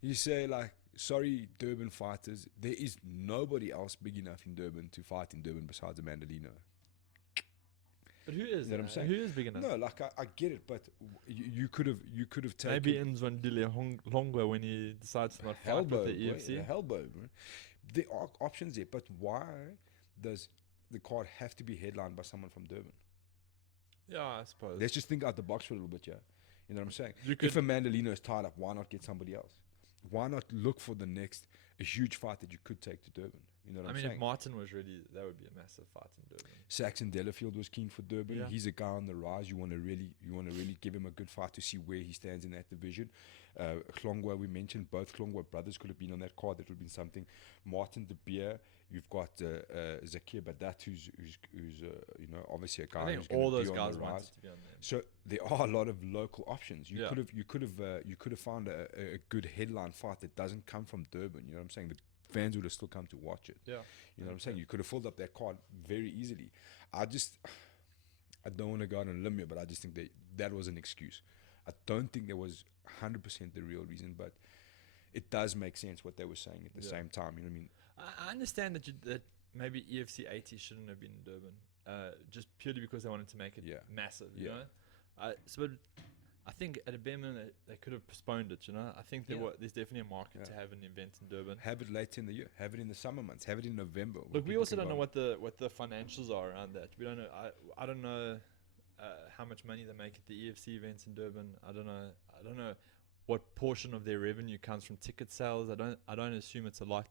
you say like, sorry, Durban fighters, there is nobody else big enough in Durban to fight in Durban besides Amanda Lino. But who is? You know what I'm saying? Who is big enough? No, like I get it, but you could have taken Maybe Nzwandile Longwa when he decides to not fight with the EFC. Hellbow, bro. There are options there, but why does the card have to be headlined by someone from Durban? Yeah, I suppose. Let's just think out the box for a little bit, yeah. You know what I'm saying? You could- If Amanda Lino is tied up, why not get somebody else? Why not look for the next a huge fight that you could take to Durban? You know what I I'm mean, saying? if Martin was ready, that would be a massive fight in Durban. Saxon Delafield was keen for Durban. Yeah. He's a guy on the rise. You want to really give him a good fight to see where he stands in that division. Klongwa, we mentioned both Klongwa brothers could have been on that card. That would have been something. Martin De Beer. You've got Zakir Badat, who's you know, obviously a guy. I think who's gonna all those be on guys the wanted rise. to be on there. So there are a lot of local options. You Yeah. could have found a good headline fight that doesn't come from Durban. You know what I'm saying? The fans would have still come to watch it. Yeah. You know what I'm saying? You could have filled up that card very easily. I don't want to go out on a limb here, but I just think that was an excuse. I don't think there was 100% the real reason, but it does make sense what they were saying at the same time. You know what I mean? I understand that maybe EFC 80 shouldn't have been in Durban, just purely because they wanted to make it massive, you know? But I think at a bare minimum they could have postponed it, you know? I think there's definitely a market to have an event in Durban. Have it later in the year. Have it in the summer months. Have it in November. Look, we also don't know what the financials are around that. We don't know. I don't know how much money they make at the EFC events in Durban. I don't know what portion of their revenue comes from ticket sales. I don't assume it's a lot.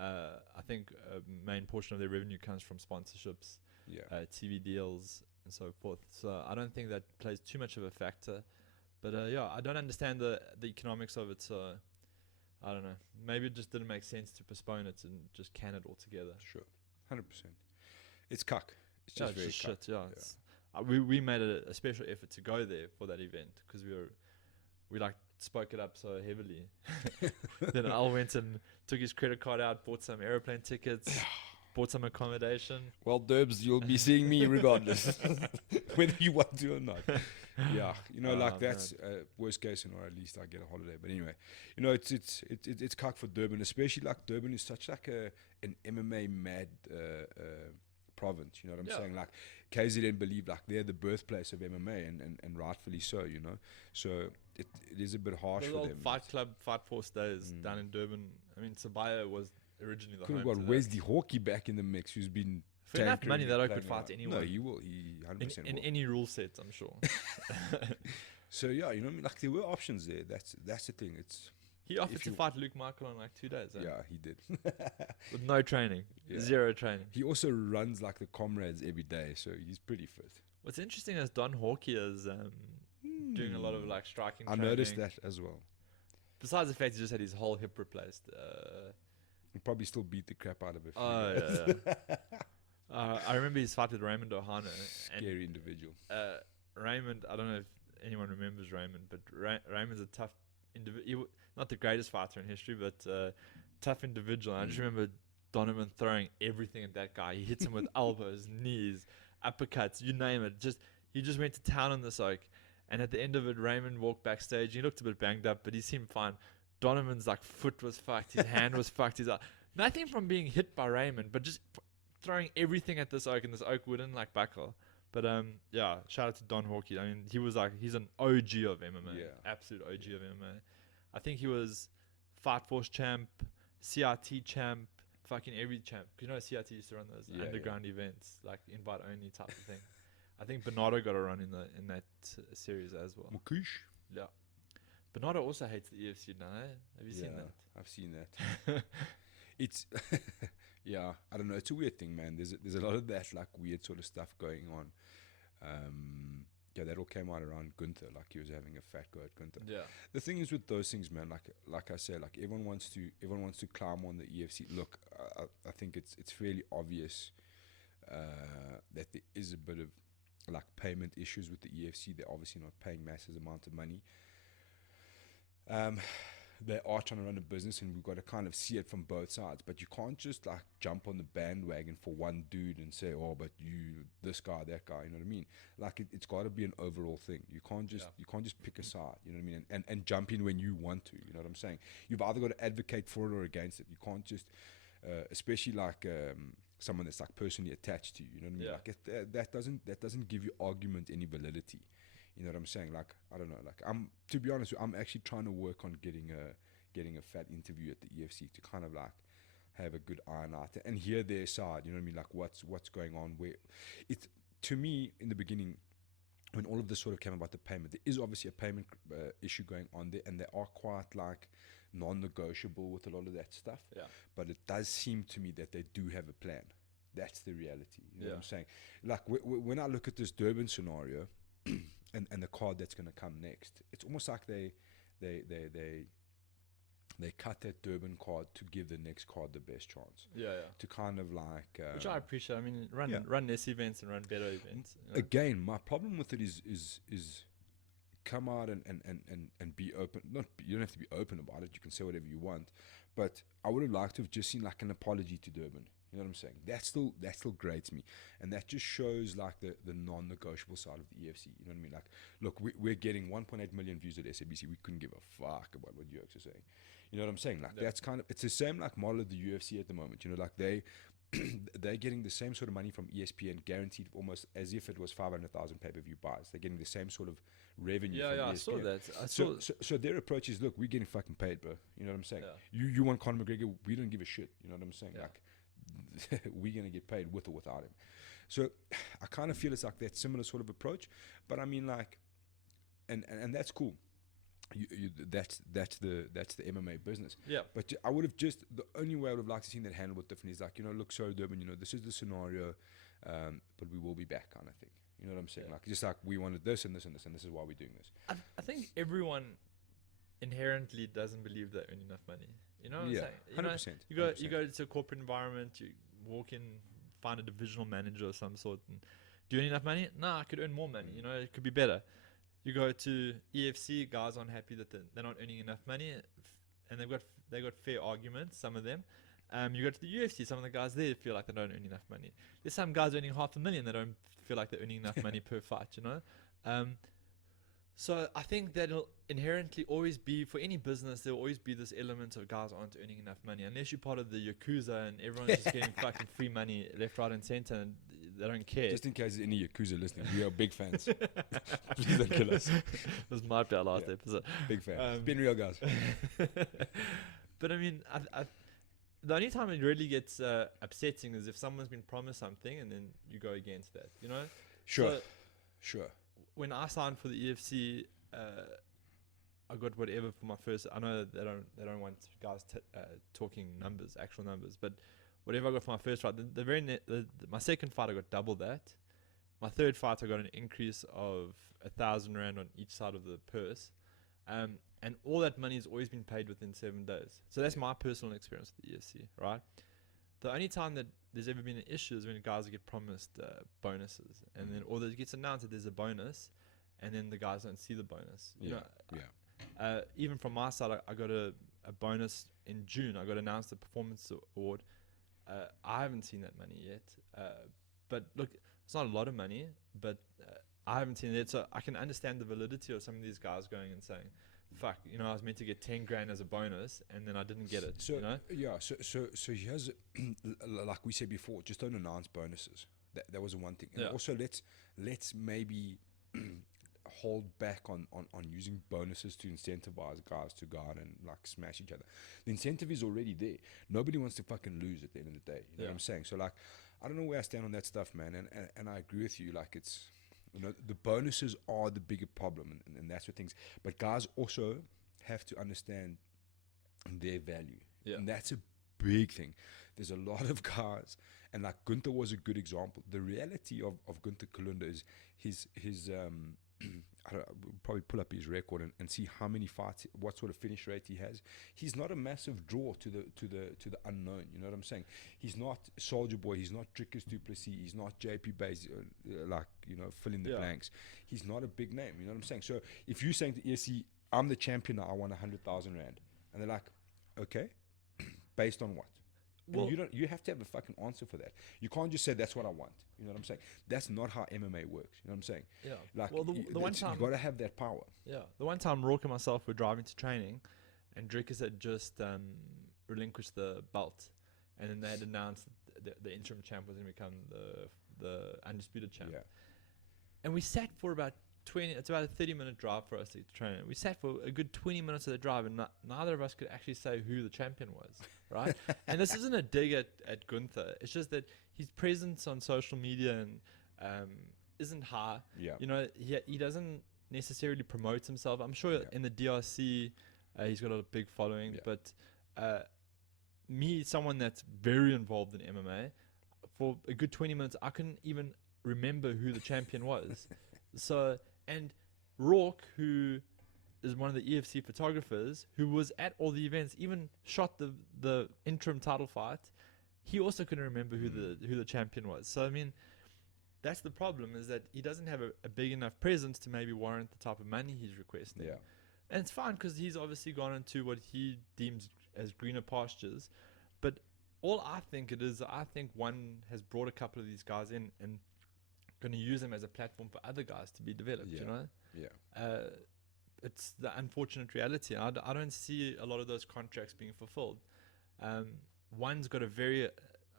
I think a main portion of their revenue comes from sponsorships, TV deals, and so forth. So I don't think that plays too much of a factor. But I don't understand the economics of it. So I don't know. Maybe it just didn't make sense to postpone it and just can it all together. Sure, 100%. It's cuck. It's just very just cut. shit. Yeah. It's, we made a special effort to go there for that event because we like spoke it up so heavily. Then Al went and took his credit card out, bought some airplane tickets, bought some accommodation. Well, Derbs, you'll be seeing me regardless, whether you want to or not. Yeah, you know, like that's worst case scenario. At least I get a holiday. But anyway, you know, it's cock for Durban, especially like Durban is such like an MMA mad province. You know what I'm saying? Like KZN believe like they're the birthplace of MMA, and rightfully so. You know, so it is a bit harsh for them. Fight Club, Fight Force days down in Durban. I mean, Sabaya was originally the could have home got to Wesley Hawkey back in the mix, who's been for enough money that I playing could fight around. anyone. No, he will. He 100% in will. any rule set, I'm sure. So yeah, you know what I mean? Like there were options there. That's the thing. He offered to fight Luke Michael on like 2 days. Eh? Yeah, he did. With no training. Yeah. Zero training. He also runs like the comrades every day, so he's pretty fit. What's interesting is Don Hawkey is doing a lot of like striking I training. noticed that as well. Besides the fact he just had his whole hip replaced. He probably still beat the crap out of it. Oh, yeah. I remember his fight with Raymond Ohana. Scary individual. Raymond, I don't know if anyone remembers Raymond, but Raymond's a tough individual. Not the greatest fighter in history, but tough individual. And I just remember Donovan throwing everything at that guy. He hits him with elbows, knees, uppercuts, you name it. He just went to town on this oak. And at the end of it, Raymond walked backstage. He looked a bit banged up, but he seemed fine. Donovan's like foot was fucked, his hand was fucked. He's like nothing from being hit by Raymond, but just throwing everything at this oak, and this oak wouldn't like buckle. But yeah, shout out to Don Hawkey. I mean, he's an OG of MMA, absolute OG of MMA. I think he was Fight Force champ, CRT champ, fucking every champ. Because you know CRT used to run those underground events, like invite only type of thing. I think Bernardo got a run in that series as well. Mukush? Yeah. Bernardo also hates the UFC now. Eh? Have you seen that? I've seen that. It's yeah, I don't know. It's a weird thing, man. There's a lot of that like weird sort of stuff going on. Yeah, that all came out around Gunther, like he was having a fat go at Gunther. Yeah. The thing is with those things, man. Like I say, like everyone wants to climb on the EFC. Look, I think it's fairly obvious that there is a bit of like payment issues with the EFC. They're obviously not paying massive amounts of money. They are trying to run a business, and we've got to kind of see it from both sides. But you can't just like jump on the bandwagon for one dude and say, "Oh, but you, this guy, that guy." You know what I mean? Like it's got to be an overall thing. You can't just pick a side. You know what I mean? And jump in when you want to. You know what I'm saying? You've either got to advocate for it or against it. You can't just, especially like someone that's like personally attached to you. You know what I mean? Yeah. Like that doesn't give your argument any validity. You know what I'm saying? Like, I don't know. Like, to be honest, I'm actually trying to work on getting a fat interview at the EFC to kind of like have a good eye on it and hear their side. You know what I mean? Like, what's going on? Where it's to me in the beginning, when all of this sort of came about the payment, there is obviously a payment issue going on there, and they are quite like non-negotiable with a lot of that stuff. Yeah. But it does seem to me that they do have a plan. That's the reality. You know what I'm saying? Like when I look at this Durban scenario. And the card that's going to come next, it's almost like they cut that Durban card to give the next card the best chance. Yeah. To kind of like which I appreciate. I mean, run less events and run better events. You know? Again, my problem with it is come out and be open. You don't have to be open about it. You can say whatever you want, but I would have liked to have just seen like an apology to Durban. You know what I'm saying? That still grates me, and that just shows like the non-negotiable side of the EFC. You know what I mean? Like, look, we're getting 1.8 million views at SABC. We couldn't give a fuck about what Jokes are saying. You know what I'm saying? Like that's kind of it's the same like model of the UFC at the moment. You know, like they're getting the same sort of money from ESPN, guaranteed almost as if it was 500,000 pay-per-view buys. They're getting the same sort of revenue. Yeah, from I ESPN. saw that. So their approach is, look, we're getting fucking paid, bro. You know what I'm saying? Yeah. You want Conor McGregor? We don't give a shit. You know what I'm saying? Yeah. Like. We're going to get paid with or without him. So I kind of feel it's like that similar sort of approach. But I mean, like, and that's cool. That's the MMA business. Yeah. But I would have the only way I would have liked to see that handled differently is like, you know, look, so Durban, you know, this is the scenario, but we will be back kind of thing. You know what I'm saying? Like, just like we wanted this and this and this, and this is why we're doing this. I think everyone inherently doesn't believe they earn enough money. You know what I'm saying? 100%. You go to a corporate environment, you walk in find a divisional manager of some sort. And do you earn enough money? No, I could earn more money. You know, it could be better. You go to EFC, guys aren't happy that they're not earning enough money, and they got fair arguments. Some of them. You go to the UFC, some of the guys there feel like they don't earn enough money. There's some guys earning $500,000 that don't feel like they're earning enough money per fight. You know. So I think that'll inherently always be, for any business, there'll always be this element of guys aren't earning enough money. Unless you're part of the Yakuza and everyone's just getting fucking free money left, right and center and they don't care. Just in case there's any Yakuza listening, we are big fans. Please don't kill us. This might be our last episode. Big fans. It's been real, guys. But I mean, the only time it really gets upsetting is if someone's been promised something and then you go against that, you know? Sure. So, sure. When I signed for the EFC, I got whatever for my first. I know they don't want guys talking numbers, actual numbers, but whatever I got for my first fight, my second fight I got double that. My third fight I got an increase of 1,000 rand on each side of the purse, and all that money has always been paid within 7 days. So that's my personal experience with the EFC, right? The only time that there's ever been an issue is when guys get promised bonuses, and then or it gets announced that there's a bonus, and then the guys don't see the bonus. You know, even from my side, I got a bonus in June. I got announced a performance award. I haven't seen that money yet, but look, it's not a lot of money, but I haven't seen it yet. So I can understand the validity of some of these guys going and saying, fuck, you know, I was meant to get 10 grand as a bonus and then I didn't get it. So, you know? Yeah, so here's, like we said before, just don't announce bonuses. That was the one thing. And also let's maybe hold back on using bonuses to incentivize guys to go out and like smash each other. The incentive is already there. Nobody wants to fucking lose at the end of the day. You know what I'm saying? So like, I don't know where I stand on that stuff, man. And I agree with you. Like it's, you know, the bonuses are the bigger problem, and that's what things. But guys also have to understand their value, and that's a big thing. There's a lot of guys, and like Gunther was a good example. The reality of Gunther Kalunda is his I don't know, we'll probably pull up his record and see how many fights, what sort of finish rate he has. He's not a massive draw to the unknown. You know what I'm saying? He's not Soldier Boy. He's not Drickus du Plessis. He's not JP Bays. Like, you know, fill in the blanks. He's not a big name. You know what I'm saying? So if you're saying to ESC, I'm the champion now, I want 100,000 rand, and they're like, okay, based on what? Well, and you have to have a fucking answer for that. You can't just say that's what I want. You know what I'm saying? That's not how MMA works. You know what I'm saying? Yeah. Like, well, the one time you got to have that power. Yeah. The one time Rourke and myself were driving to training, and Drickus had just relinquished the belt, and then they had announced the interim champ was going to become the undisputed champ. Yeah. And we sat for about 20. It's about a 30-minute drive for us to train. We sat for a good 20 minutes of the drive, and neither of us could actually say who the champion was, right? And this isn't a dig at Gunther. It's just that his presence on social media and isn't high. Yeah. You know, he doesn't necessarily promote himself. I'm sure in the DRC he's got a big following, but me, someone that's very involved in MMA, for a good 20 minutes, I couldn't even remember who the champion was. So, and Rourke, who is one of the EFC photographers, who was at all the events, even shot the interim title fight, he also couldn't remember who the champion was. So, I mean, that's the problem, is that he doesn't have a big enough presence to maybe warrant the type of money he's requesting. Yeah. And it's fine, because he's obviously gone into what he deems as greener pastures. But all I think it is, I think one has brought a couple of these guys in and going to use them as a platform for other guys to be developed, you know? Yeah. It's the unfortunate reality. I don't see a lot of those contracts being fulfilled. One's got a very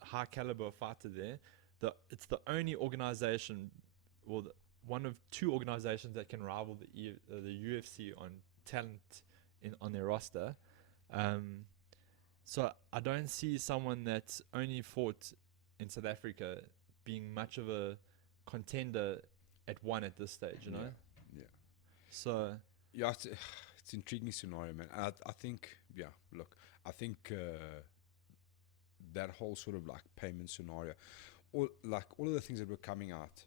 high caliber fighter there. It's the only organization, well, one of two organizations that can rival the UFC on talent on their roster. So I don't see someone that's only fought in South Africa being much of a contender at this stage, you know? Yeah. So yeah, it's intriguing scenario, man. I think, I think that whole sort of like payment scenario, all of the things that were coming out,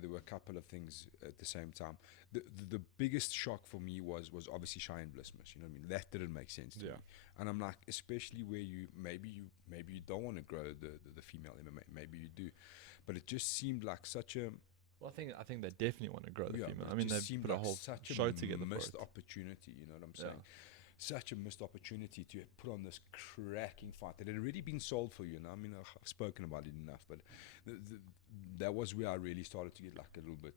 there were a couple of things at the same time. The biggest shock for me was obviously Cheyenne Blissmas. You know what I mean? That didn't make sense to me. And I'm like, especially where maybe you don't want to grow the female MMA, maybe you do, but it just seemed like such a. Well, I think they definitely want to grow the female. I mean, they put a whole show together. Missed opportunity. You know what I'm saying? Such a missed opportunity to put on this cracking fight that had already been sold for you. And I mean, I've spoken about it enough, but that was where I really started to get like a little bit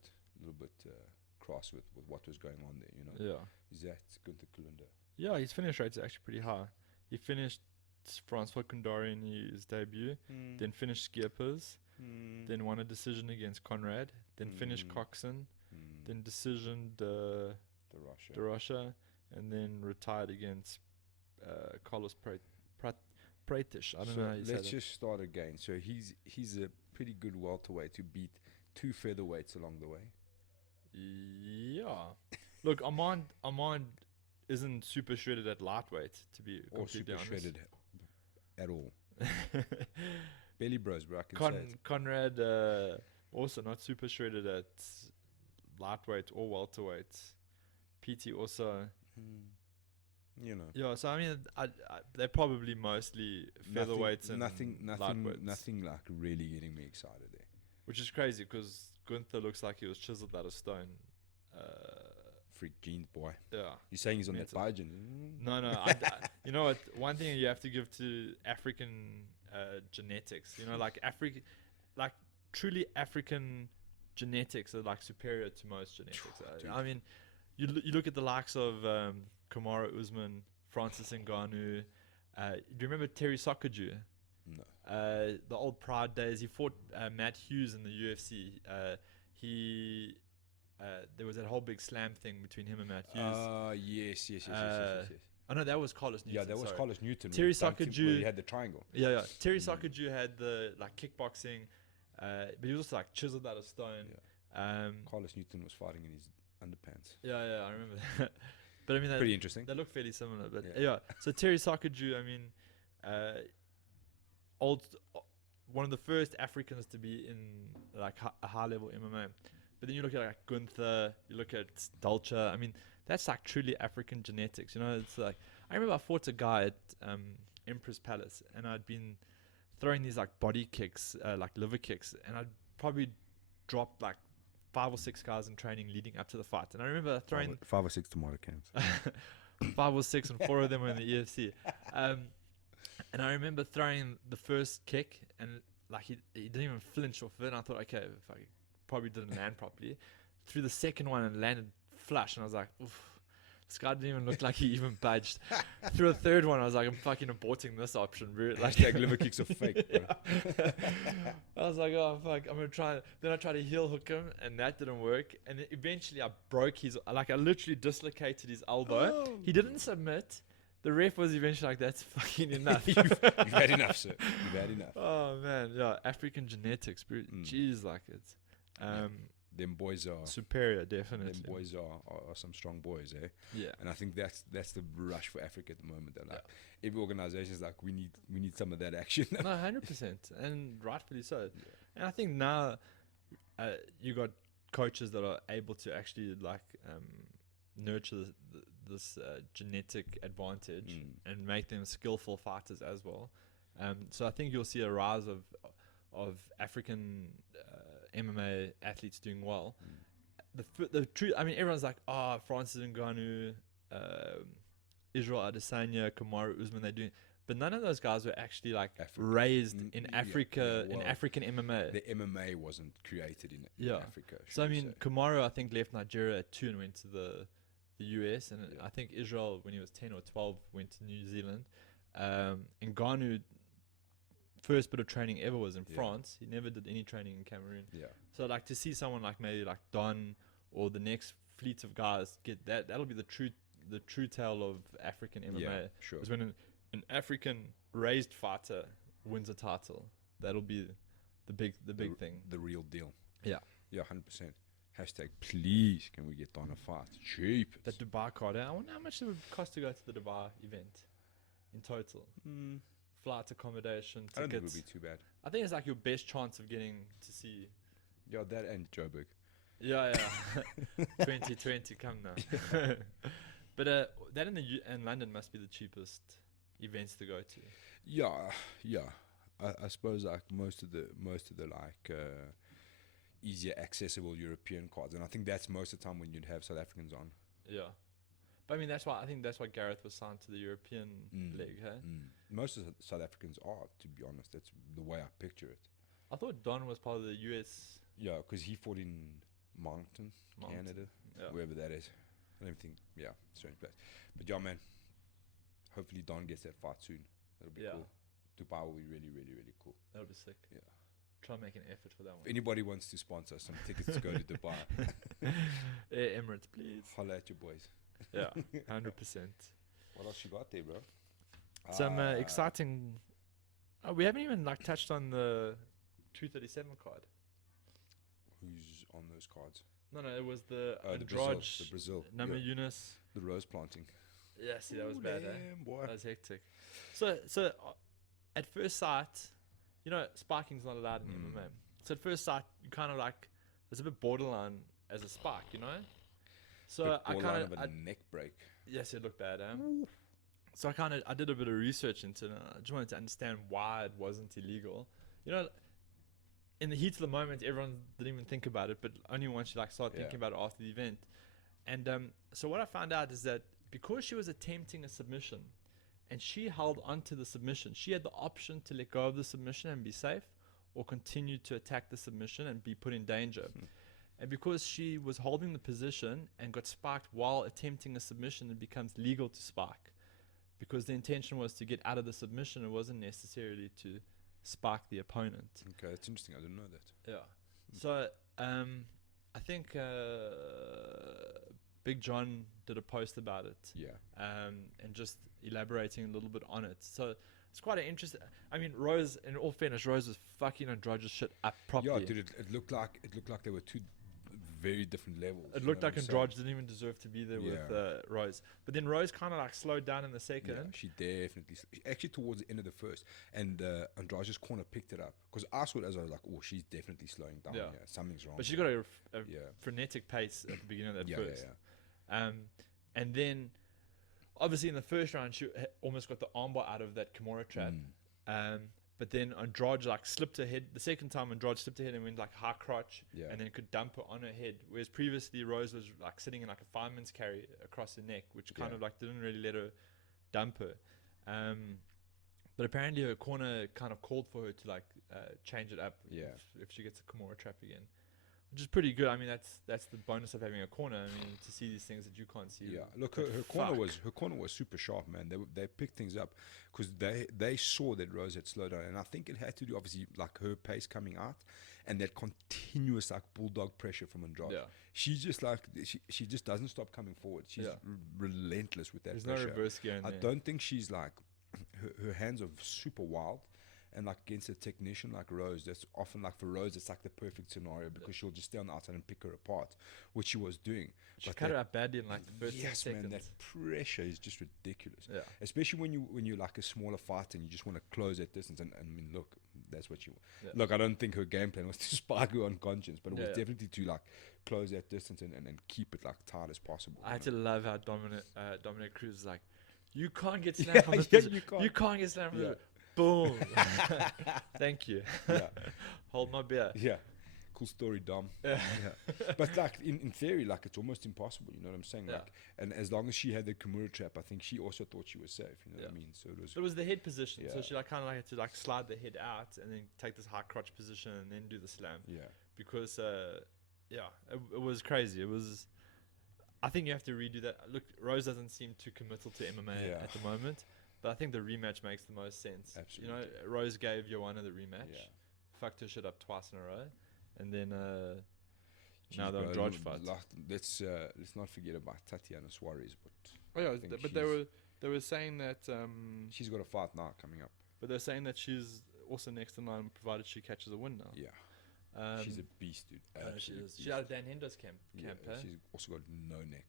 cross with what was going on there. You know? Yeah. Is that Gunther Kalunda? Yeah, his finish rate is actually pretty high. He finished Francois Kundari in his debut, then finished Skippers, then won a decision against Conrad, then finished Coxon, then decisioned De Rocha, and then retired against Carlos Pretish. I don't know how you say that. Let's just start again. So he's a pretty good welterweight to beat 2 featherweights along the way. Yeah. Look, Armand isn't super shredded at lightweight, to be completely honest. Or super shredded at all. Belly bros, bro, I can say it. Conrad, also not super shredded at lightweight or welterweight. PT also... Yeah, so I mean, they're probably mostly featherweights and lightweights. Nothing like really getting me excited there. Which is crazy because Gunther looks like he was chiseled out of stone. Freak genes, boy. Yeah. You're saying he's on that Biogen? No. You know what? One thing you have to give to African genetics, like truly African genetics are like superior to most genetics. I mean, you look at the likes of Kamaru Usman, Francis Ngannou. Do you remember Terry Sokaju? No. The old Pride days. He fought Matt Hughes in the UFC. There was that whole big slam thing between him and Matt Hughes. Yes. Oh no, that was Carlos Newton. Yeah, that was Carlos Newton. Terry Sokaju. He had the triangle. Yeah. Terry Sokaju had the kickboxing, but he was also chiseled out of stone. Yeah. Carlos Newton was fighting in his underpants. Yeah, I remember that. But I mean, pretty interesting. They look fairly similar, but yeah. So Terry Sokaju, I mean, one of the first Africans to be in a high level MMA. But then you look at Gunther, you look at Dolce. I mean, that's truly African genetics. It's I remember I fought a guy at Empress Palace, and I'd been throwing these body kicks, liver kicks, and I'd probably dropped 5 or 6 guys in training leading up to the fight. And I remember throwing 5 or 6 tomato cans. 5 or 6, and 4 of them were in the UFC. And I remember throwing the first kick, and he didn't even flinch off it. And I thought, okay, if I probably didn't land properly. Threw the second one and landed flush, and I was like, oof. This guy didn't even look like he even budged. Through a third one, I was like, I'm fucking aborting this option. Hashtag liver kicks are fake, bro. I was like, oh, fuck, I'm going to try. Then I tried to heel hook him, and that didn't work. And then eventually I broke I literally dislocated his elbow. Oh. He didn't submit. The ref was eventually like, that's fucking enough. You've had enough, sir. You've had enough. Oh, man. Yeah, African genetics. Jeez, it's... them boys are superior, definitely. Them boys are some strong boys, eh? Yeah. And I think that's the rush for Africa at the moment. That every organization is we need some of that action. No, 100%, and rightfully so. Yeah. And I think now you got coaches that are able to actually nurture this genetic advantage and make them skillful fighters as well. So I think you'll see a rise of African MMA athletes doing well. The truth, I mean, everyone's like, Francis Ngannou, Israel Adesanya, Kamaru Usman, they're doing, but none of those guys were actually raised in Africa, in African MMA. The MMA wasn't created in Africa. So I mean, Kamaru, I think, left Nigeria at 2 and went to the US, and I think Israel, when he was 10 or 12, went to New Zealand. Ngannou, first bit of training ever was in France. He never did any training in Cameroon. Yeah. So to see someone maybe Don or the next fleet of guys get that'll be the true tale of African MMA. Yeah, sure. Because when an African raised fighter wins a title, that'll be the big thing. The real deal. Yeah. Yeah, 100%. Hashtag please can we get Don a fight? Cheap. That Dubai card. I wonder how much it would cost to go to the Dubai event in total. Flight accommodation, tickets. I don't think it would be too bad. I think it's your best chance of getting to see Yeah, that and Joburg. Yeah. 2020, come now. But that in London must be the cheapest events to go to. Yeah. I suppose like most of the like easier accessible European cards, and I think that's most of the time when you'd have South Africans on. Yeah, but I mean I think that's why Gareth was signed to the European league. Hey? Most of the South Africans are, to be honest. That's the way I picture it. I thought Don was part of the US. Yeah, because he fought in Moncton, Canada, wherever that is. I don't think, strange place. But yeah, man, hopefully Don gets that fight soon. That'll be cool. Dubai will be really, really, really cool. That'll be sick. Yeah. Try and make an effort for that one. If anybody wants to sponsor some tickets to go to Dubai, Air Emirates, please. Holla at your boys. Yeah, 100%. What else you got there, bro? Some exciting. Oh, we haven't even like touched on the 237 card. Who's on those cards? No, it was the the Brazil. Nama Yunus. The rose planting. Yeah, see, that was bad, boy. That was hectic. So at first sight, you know, sparking's not allowed in MMA. So at first sight, you kind of like, it's a bit borderline as a spark, you know? So I kind of... a neck break. Yes, it looked bad, So I did a bit of research into it. I just wanted to understand why it wasn't illegal. You know, in the heat of the moment, everyone didn't even think about it, but only once you like start thinking about it after the event. And so what I found out is that because she was attempting a submission and she held onto the submission, she had the option to let go of the submission and be safe, or continue to attack the submission and be put in danger. And because she was holding the position and got sparked while attempting a submission, it becomes legal to spark. Because the intention was to get out of the submission, it wasn't necessarily to spark the opponent. Okay, that's interesting. I didn't know that. Yeah. So I think Big John did a post about it. Yeah. And just elaborating a little bit on it. So it's quite an interesting. I mean, Rose, in all fairness, Rose was fucking Andrade's shit up properly. Yeah, dude, it looked like they were two very different levels. It looked like Andrade didn't even deserve to be there with Rose. But then Rose kind of like slowed down in the second. Yeah, she definitely. Actually, towards the end of the first, and Andrade's corner picked it up, because I saw it as I was like, oh, she's definitely slowing down. Yeah, something's wrong. But she got a frenetic pace at the beginning of that first. And then, obviously, in the first round, she almost got the armbar out of that Kimura trap. But then Andrade like slipped her head. The second time Andrade slipped her head and went like high crotch, and then could dump her on her head. Whereas previously Rose was like sitting in like a fireman's carry across her neck, which kind of like didn't really let her dump her. But apparently her corner kind of called for her to like change it up if she gets a Kimura trap again, which is pretty good. I mean, that's the bonus of having a corner. I mean, to see these things that you can't see. Yeah, look, her corner was super sharp, man. They picked things up because they saw that Rose had slowed down, and I think it had to do obviously like her pace coming out and that continuous like bulldog pressure from Andrade. Yeah. She's just like she just doesn't stop coming forward. She's relentless with that. There's pressure. No reverse gear in there. I don't think she's like her hands are super wild. And like against a technician like Rose, that's often like for Rose, it's like the perfect scenario because she'll just stay on the outside and pick her apart, which she was doing. She cut her up badly in like the first 10 seconds. Man, that pressure is just ridiculous. Yeah. Especially when you're like a smaller fighter and you just want to close that distance. And I mean, look, that's what you want. Yeah. Look, I don't think her game plan was to spike her unconscious, but it was definitely to like close that distance and keep it like tight as possible. I had to love how Dominic Cruz is like, you can't get slammed from this position. You can't get slammed from this. Boom. Thank you. Yeah. Hold my beer. Yeah. Cool story, Dom. Yeah. But like in theory, like it's almost impossible, you know what I'm saying? Like, and as long as she had the Kimura trap, I think she also thought she was safe, you know what I mean? So it was the head position. So she like kind of like had to like slide the head out and then take this high crotch position and then do the slam. Yeah. Because it was crazy. It was, I think you have to redo that. Look, Rose doesn't seem too committal to MMA at the moment. But I think the rematch makes the most sense. Absolutely. You know, Rose gave Joanna the rematch, fucked her shit up twice in a row, and then now the Andrade fight. Let's not forget about Tatiana Suarez. But they were saying that she's got a fight now coming up. But they're saying that she's also next in line, provided she catches a win now. Yeah. She's a beast, dude. She is. She's out of Dan Hender's camp. She's also got no neck.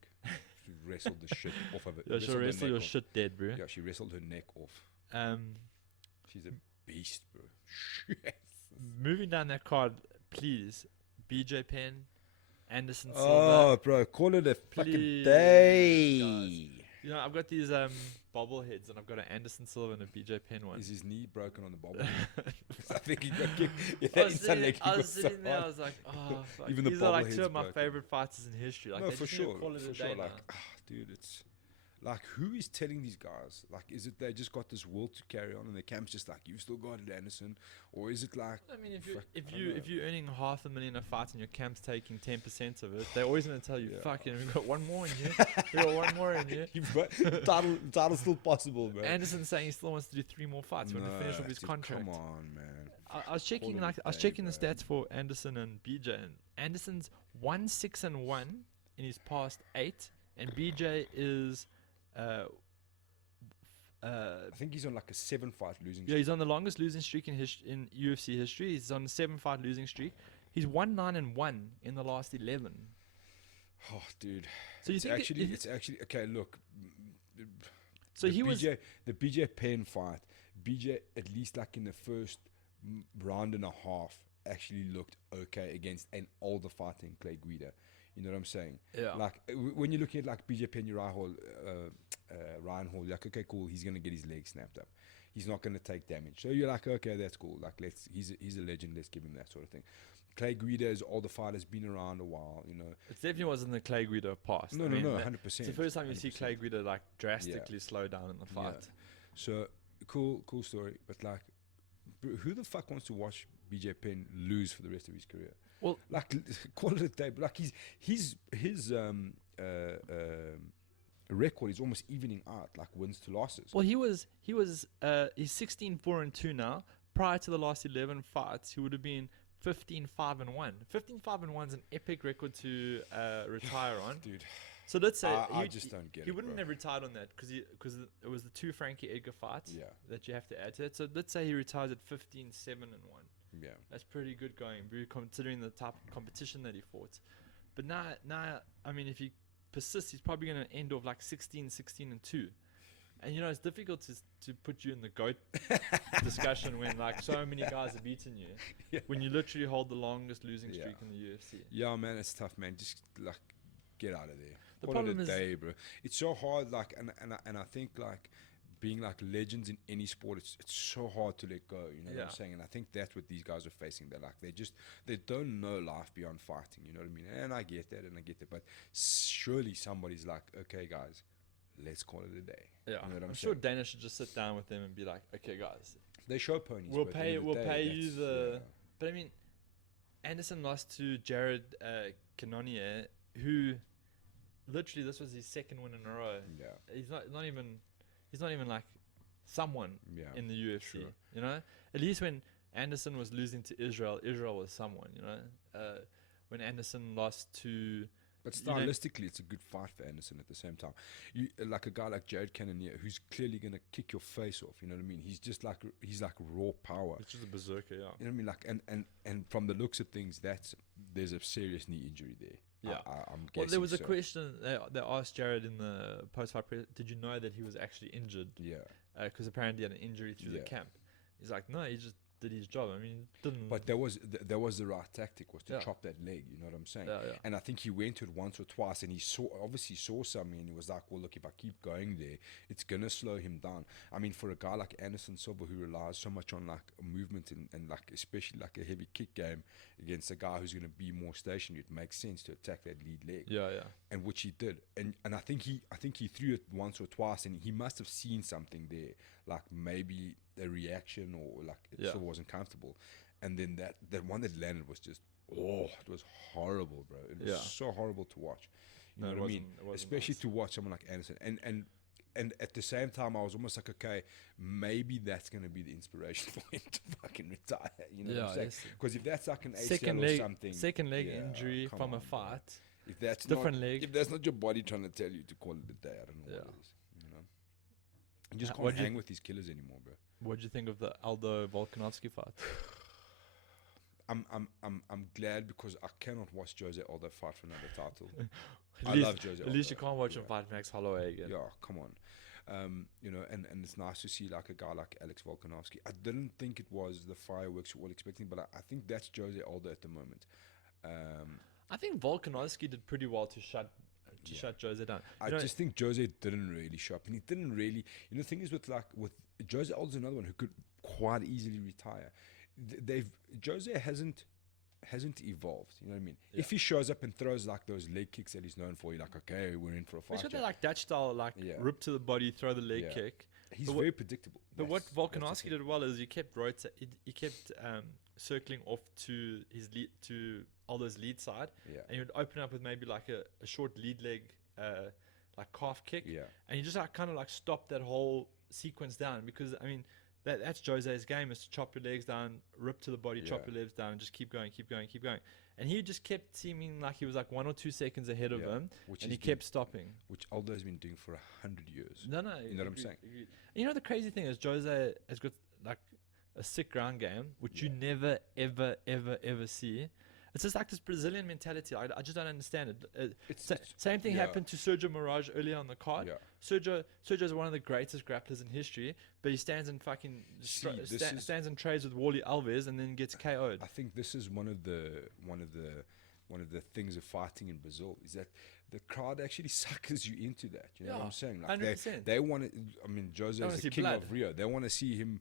She wrestled the shit off of it. Yeah, she'll wrestle your shit dead, bro. Yeah, she wrestled her neck off. She's a beast, bro. Moving down that card, please BJ Penn, Anderson Silva. Oh, bro, call it a fucking Please, day. guys. You know, I've got these bobbleheads, and I've got an Anderson Silva and a BJ Penn one. Is his knee broken on the bobble? I think he got kicked. Yeah, I was sitting there, I was like, oh, fuck. Even the These are like two bobblehead's of my broken. favorite fighters in history. Like, No, they for just need to sure. call it a For day sure. now. Like, dude, it's like, who is telling these guys? Like, is it they just got this will to carry on, and the camp's just like, you've still got it, Anderson, or is it like? I mean, if you're earning $500,000 a fight and your camp's taking 10% of it, they're always going to tell you, "Fucking, we've got one more in you. We got one more in you." You've got title's still possible, bro. Anderson's saying he still wants to do 3 more fights when he finishes with his contract. Come on, man. I was checking Call it a day, the bro. stats for Anderson and BJ, and Anderson's 1-6-1 in his past 8, and BJ is I think he's on like a 7-fight losing yeah, streak. he's on the longest losing streak in UFC history. He's on a 7-fight losing streak. He's 1-9-1 in the last 11. Oh, dude. So you it's think it's actually okay. Look, so the he was the BJ Penn fight. BJ, at least like in the first round and a half, actually looked okay against an older fighter in Clay Guida. You know what I'm saying? yeah. Like when you're looking at like BJ Penn, Ryan Hall, you're like, okay, cool, he's gonna get his leg snapped up. He's not gonna take damage. So you're like, okay, that's cool. Like he's a legend. Let's give him that sort of thing. Clay Guida is older fighter's been around a while. You know. It definitely wasn't the Clay Guida past. No, I mean, 100%. It's the first time you see 100%. Clay Guida like drastically slow down in the fight. Yeah. So cool story. But like, who the fuck wants to watch BJ Penn lose for the rest of his career? Well, Like, call it a day. But like his record is almost evening out, like wins to losses. Well, he's 16-4-2 now. Prior to the last 11 fights, he would have been 15-5-1. 15-5-1 is an epic record to retire on. Dude, So let's say I just don't get it. he wouldn't bro. have retired on that because it was the 2 Frankie Edgar fights Yeah, that you have to add to it. So let's say he retires at 15-7-1. yeah. That's pretty good going, considering the type of competition that he fought. But now, I mean, if he persists, he's probably going to end off like 16-2. And you know, it's difficult to put you in the GOAT discussion when like so many guys have beaten you. Yeah. When you literally hold the longest losing streak Yeah. in the UFC. Yeah, man, it's tough, man. Just like get out of there. The Call problem it a is- day, bro. It's so hard, like, and I think like being like legends in any sport, it's so hard to let go. You know what Yeah. I'm saying? And I think that's what these guys are facing. They're like they don't know life beyond fighting. You know what I mean? And I get that, but surely somebody's like, okay, guys, let's call it a day. Yeah, You know what I'm I'm sure saying? Dana should just sit down with them and be like, okay, guys. They show ponies. We'll but at the end of the we'll day, pay you that's- the. But I mean, Anderson lost to Jared Cannonier, who literally this was his second win in a row. yeah, He's not even like someone yeah. in the UFC. sure. You know, at least when Anderson was losing to Israel was someone. You know, when Anderson lost to. But you know- stylistically, it's a good fight for Anderson at the same time. You like a guy like Jared Cannonier, who's clearly gonna kick your face off. You know what I mean? He's like raw power. It's just a berserker, yeah. You know what I mean? Like and from the looks of things, there's a serious knee injury there. Yeah. I'm guessing. Well, there was a so. question they asked Jared in the post-fight press. Did you know that he was actually injured? Yeah, Because apparently he had an injury through the Yeah. camp. He's like, no, he just did his job. I mean, didn't. but there was the right tactic was to Yeah. chop that leg. You know what I'm saying? yeah. And I think he went to it once or twice, and he obviously saw something, and he was like, well, look, if I keep going there, it's gonna slow him down. I mean, for a guy like Anderson Silva, who relies so much on like movement and like especially like a heavy kick game against a guy who's gonna be more stationary, it makes sense to attack that lead leg. Yeah. And which he did, and I think he threw it once or twice, and he must have seen something there, like maybe a reaction or like it Yeah. still wasn't comfortable, and then that one that landed was just it was horrible, bro. It was Yeah. so horrible to watch. You No, know it what I mean? wasn't- it wasn't Especially nice. to watch someone like Anderson, and at the same time, I was almost like, okay, maybe that's gonna be the inspiration for him to fucking retire. You know what I'm saying? yes. Because if that's like an ACL Second or leg, something, second leg yeah, injury come from a on, bro. fight. If that's Different not, leg. if that's not your body trying to tell you to call it a day, I don't know Yeah. what it is. You know, you just What'd can't you- hang with these killers anymore, bro. What do you think of the Aldo Volkanovski fight? I'm glad because I cannot watch Jose Aldo fight for another title. At I least, love Jose At least you Aldo. can't watch him Yeah. fight Max Holloway again. Yeah, come on. You know, and it's nice to see like a guy like Alex Volkanovski. I didn't think it was the fireworks we were all expecting, but I think that's Jose Aldo at the moment. I think Volkanovski did pretty well to shut Jose down. I just think Jose didn't really show up, and he didn't really. The thing is with Jose Aldo's another one who could quite easily retire. Jose hasn't evolved. You know what I mean? Yeah. If he shows up and throws like those leg kicks that he's known for, you're like, okay, we're in for a fight. He's got that like Dutch style, rip to the body, throw the leg kick. He's very predictable. But what Volkanovski did well is he kept circling off to his lead, to Aldo's lead side, and he would open up with maybe like a short lead leg, like calf kick, and he just kind of stopped that whole sequence down, because I mean that's Jose's game, is to chop your legs down, rip to the body, chop your legs down, and just keep going. And he just kept seeming like he was like 1 or 2 seconds ahead of him, and he kept stopping. Which Aldo's been doing for 100 years. No, you know what I'm saying? You know the crazy thing is Jose has got like a sick ground game, which you never, ever, ever, ever see. It's just like this Brazilian mentality. I just don't understand it. Same thing happened to Sergio Moraes earlier on the card. Yeah. Sergio's one of the greatest grapplers in history, but he stands in stands in trades with Wally Alves and then gets KO'd. I think this is one of the things of fighting in Brazil, is that the crowd actually suckers you into that. You know what I'm saying? Like 100%. They want to. I mean, Jose is the king of Rio. They want to see him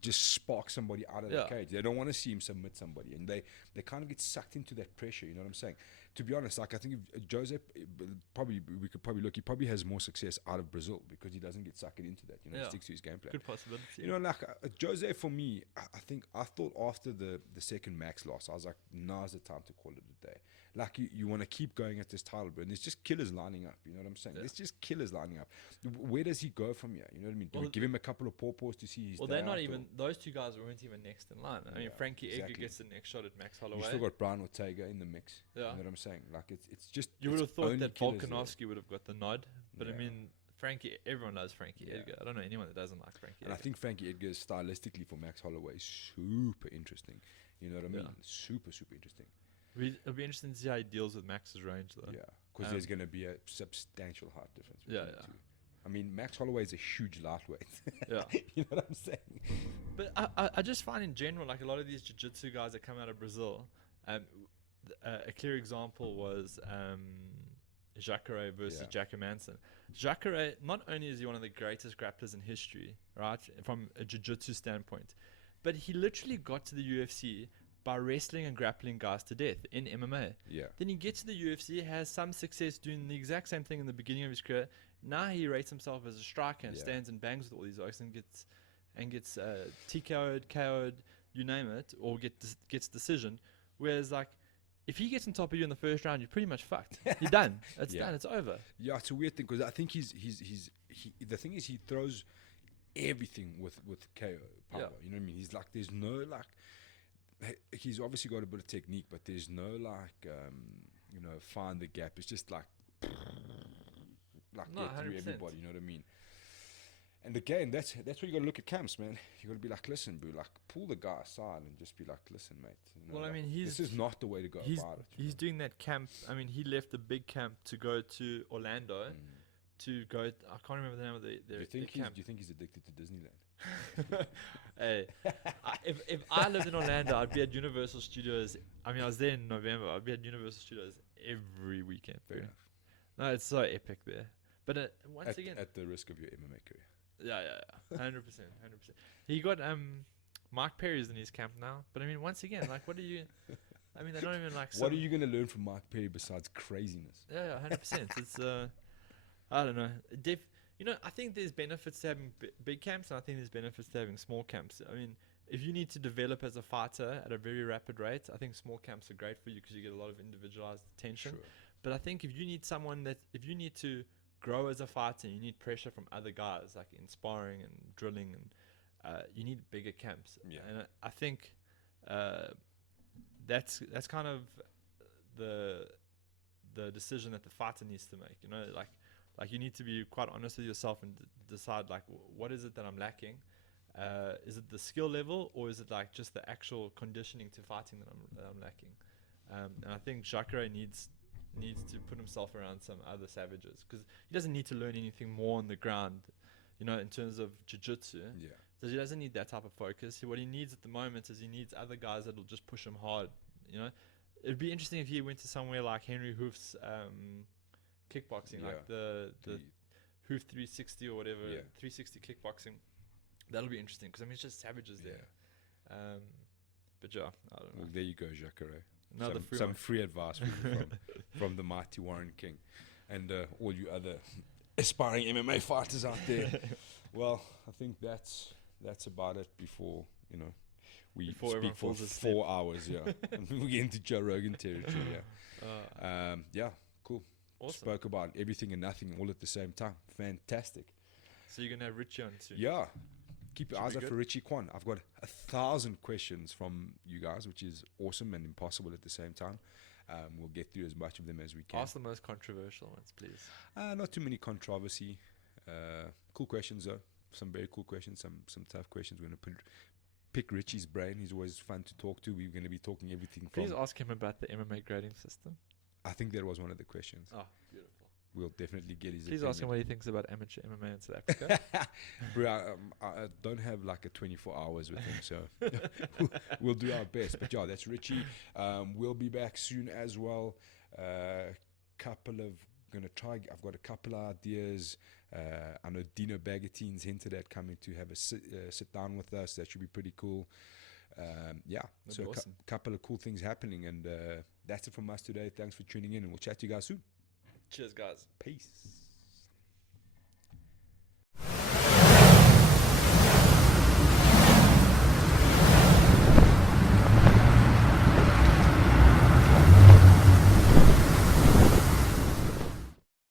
just spark somebody out of the cage. They don't want to see him submit somebody, and they kind of get sucked into that pressure. You know what I'm saying? To be honest, like I think if Jose we could probably look. He probably has more success out of Brazil because he doesn't get sucked into that. You know, he sticks to his game plan. Good possibility. You know, like Jose for me, I thought after the second Max loss, I was like, now's the time to call it a day. Like you want to keep going at this title, bro, and there's just killers lining up. You know what I'm saying? There's just killers lining up. Where does he go from here? You know what I mean? Do we give him a couple of pawpaws to see his? Well, they're not even. Those two guys weren't even next in line. I mean, Frankie Edgar gets the next shot at Max Holloway. You still got Brian Ortega in the mix. Yeah. You know what I'm saying? Like it's just. You would have thought that Volkanovski would have got the nod, but I mean, everyone loves Frankie Edgar. I don't know anyone that doesn't like Frankie Edgar. And I think Frankie Edgar is stylistically for Max Holloway super interesting. You know what I mean? Super interesting. It'll be interesting to see how he deals with Max's range, though. Yeah, because there's going to be a substantial height difference between the two. I mean, Max Holloway is a huge lightweight. Yeah. You know what I'm saying? But I just find in general, like a lot of these jiu-jitsu guys that come out of Brazil, a clear example was Jacare versus Jackie Manson. Jacare, not only is he one of the greatest grapplers in history, right, from a jiu-jitsu standpoint, but he literally got to the UFC by wrestling and grappling guys to death in MMA. Yeah. Then he gets to the UFC, has some success doing the exact same thing in the beginning of his career. Now he rates himself as a striker and stands and bangs with all these oaks and gets TKO'd, KO'd, you name it, or gets decision. Whereas like, if he gets on top of you in the first round, you're pretty much fucked. You're done. It's done. It's over. Yeah, it's a weird thing because I think the thing is he throws everything with KO power. Yeah. You know what I mean? He's like, there's no like. He's obviously got a bit of technique, but there's no find the gap. It's just like get through everybody. You know what I mean? And again, that's where you got to look at camps, man. You got to be like, listen, bro, like pull the guy aside and just be like, listen, mate. You know, well, I mean, this is not the way to go about it. He's doing that camp. I mean, he left the big camp to go to Orlando. To go, I can't remember the name of the camp. Do you think he's addicted to Disneyland? Hey, if I lived in Orlando, I'd be at Universal Studios. I mean, I was there in November. I'd be at Universal Studios every weekend. Fair enough. No, it's so epic there. But once again, at the risk of your MMA career. Yeah, 100%. He got Mark Perry's in his camp now. But I mean, once again, like, what do you? I mean, they don't even like. What are you going to learn from Mark Perry besides craziness? Yeah, 100%. It's I don't know. I think there's benefits to having big camps, and I think there's benefits to having small camps. I mean, if you need to develop as a fighter at a very rapid rate, I think small camps are great for you because you get a lot of individualized attention. Sure. But I think if you need to grow as a fighter, you need pressure from other guys, like in sparring and drilling, and you need bigger camps. Yeah. And I think that's kind of the decision that the fighter needs to make. You know, like you need to be quite honest with yourself and decide like, what is it that I'm lacking? Is it the skill level, or is it like just the actual conditioning to fighting that I'm lacking? And I think Jacare needs to put himself around some other savages, because he doesn't need to learn anything more on the ground, you know, in terms of jiu-jitsu. Yeah. So he doesn't need that type of focus. What he needs at the moment is he needs other guys that will just push him hard, you know. It'd be interesting if he went to somewhere like Henry Hoof's kickboxing, like the Hoof 360 or whatever, 360 kickboxing. That'll be interesting because I mean it's just savages there. But yeah, I don't know. Well, there you go, Jacare. Another some free advice from the mighty Warren King, and all you other aspiring MMA fighters out there. Well, I think that's about it. Before we speak for 4 hours, and we get into Joe Rogan territory. Cool. Awesome. Spoke about everything and nothing all at the same time. Fantastic. So you're gonna have Richie on soon. Yeah. Keep your eyes out for Richie Kwan. I've got 1,000 questions from you guys, which is awesome and impossible at the same time. We'll get through as much of them as we can. Ask the most controversial ones, please. Not too many controversy. Cool questions though. Some very cool questions. Some tough questions. We're gonna pick Richie's brain. He's always fun to talk to. We're gonna be talking everything. Please ask him about the MMA grading system. I think that was one of the questions. Oh, beautiful. We'll definitely get his Please opinion. ask him what he thinks about amateur MMA in South Africa. Bro, I don't have like a 24 hours with him, so we'll do our best. But yeah, that's Richie. We'll be back soon as well. I've got a couple of ideas. I know Dino Bagatine's hinted at coming to have a sit down with us. That should be pretty cool. So awesome. Couple of cool things happening, and that's it from us today. Thanks for tuning in, and we'll chat to you guys soon. Cheers, guys. Peace.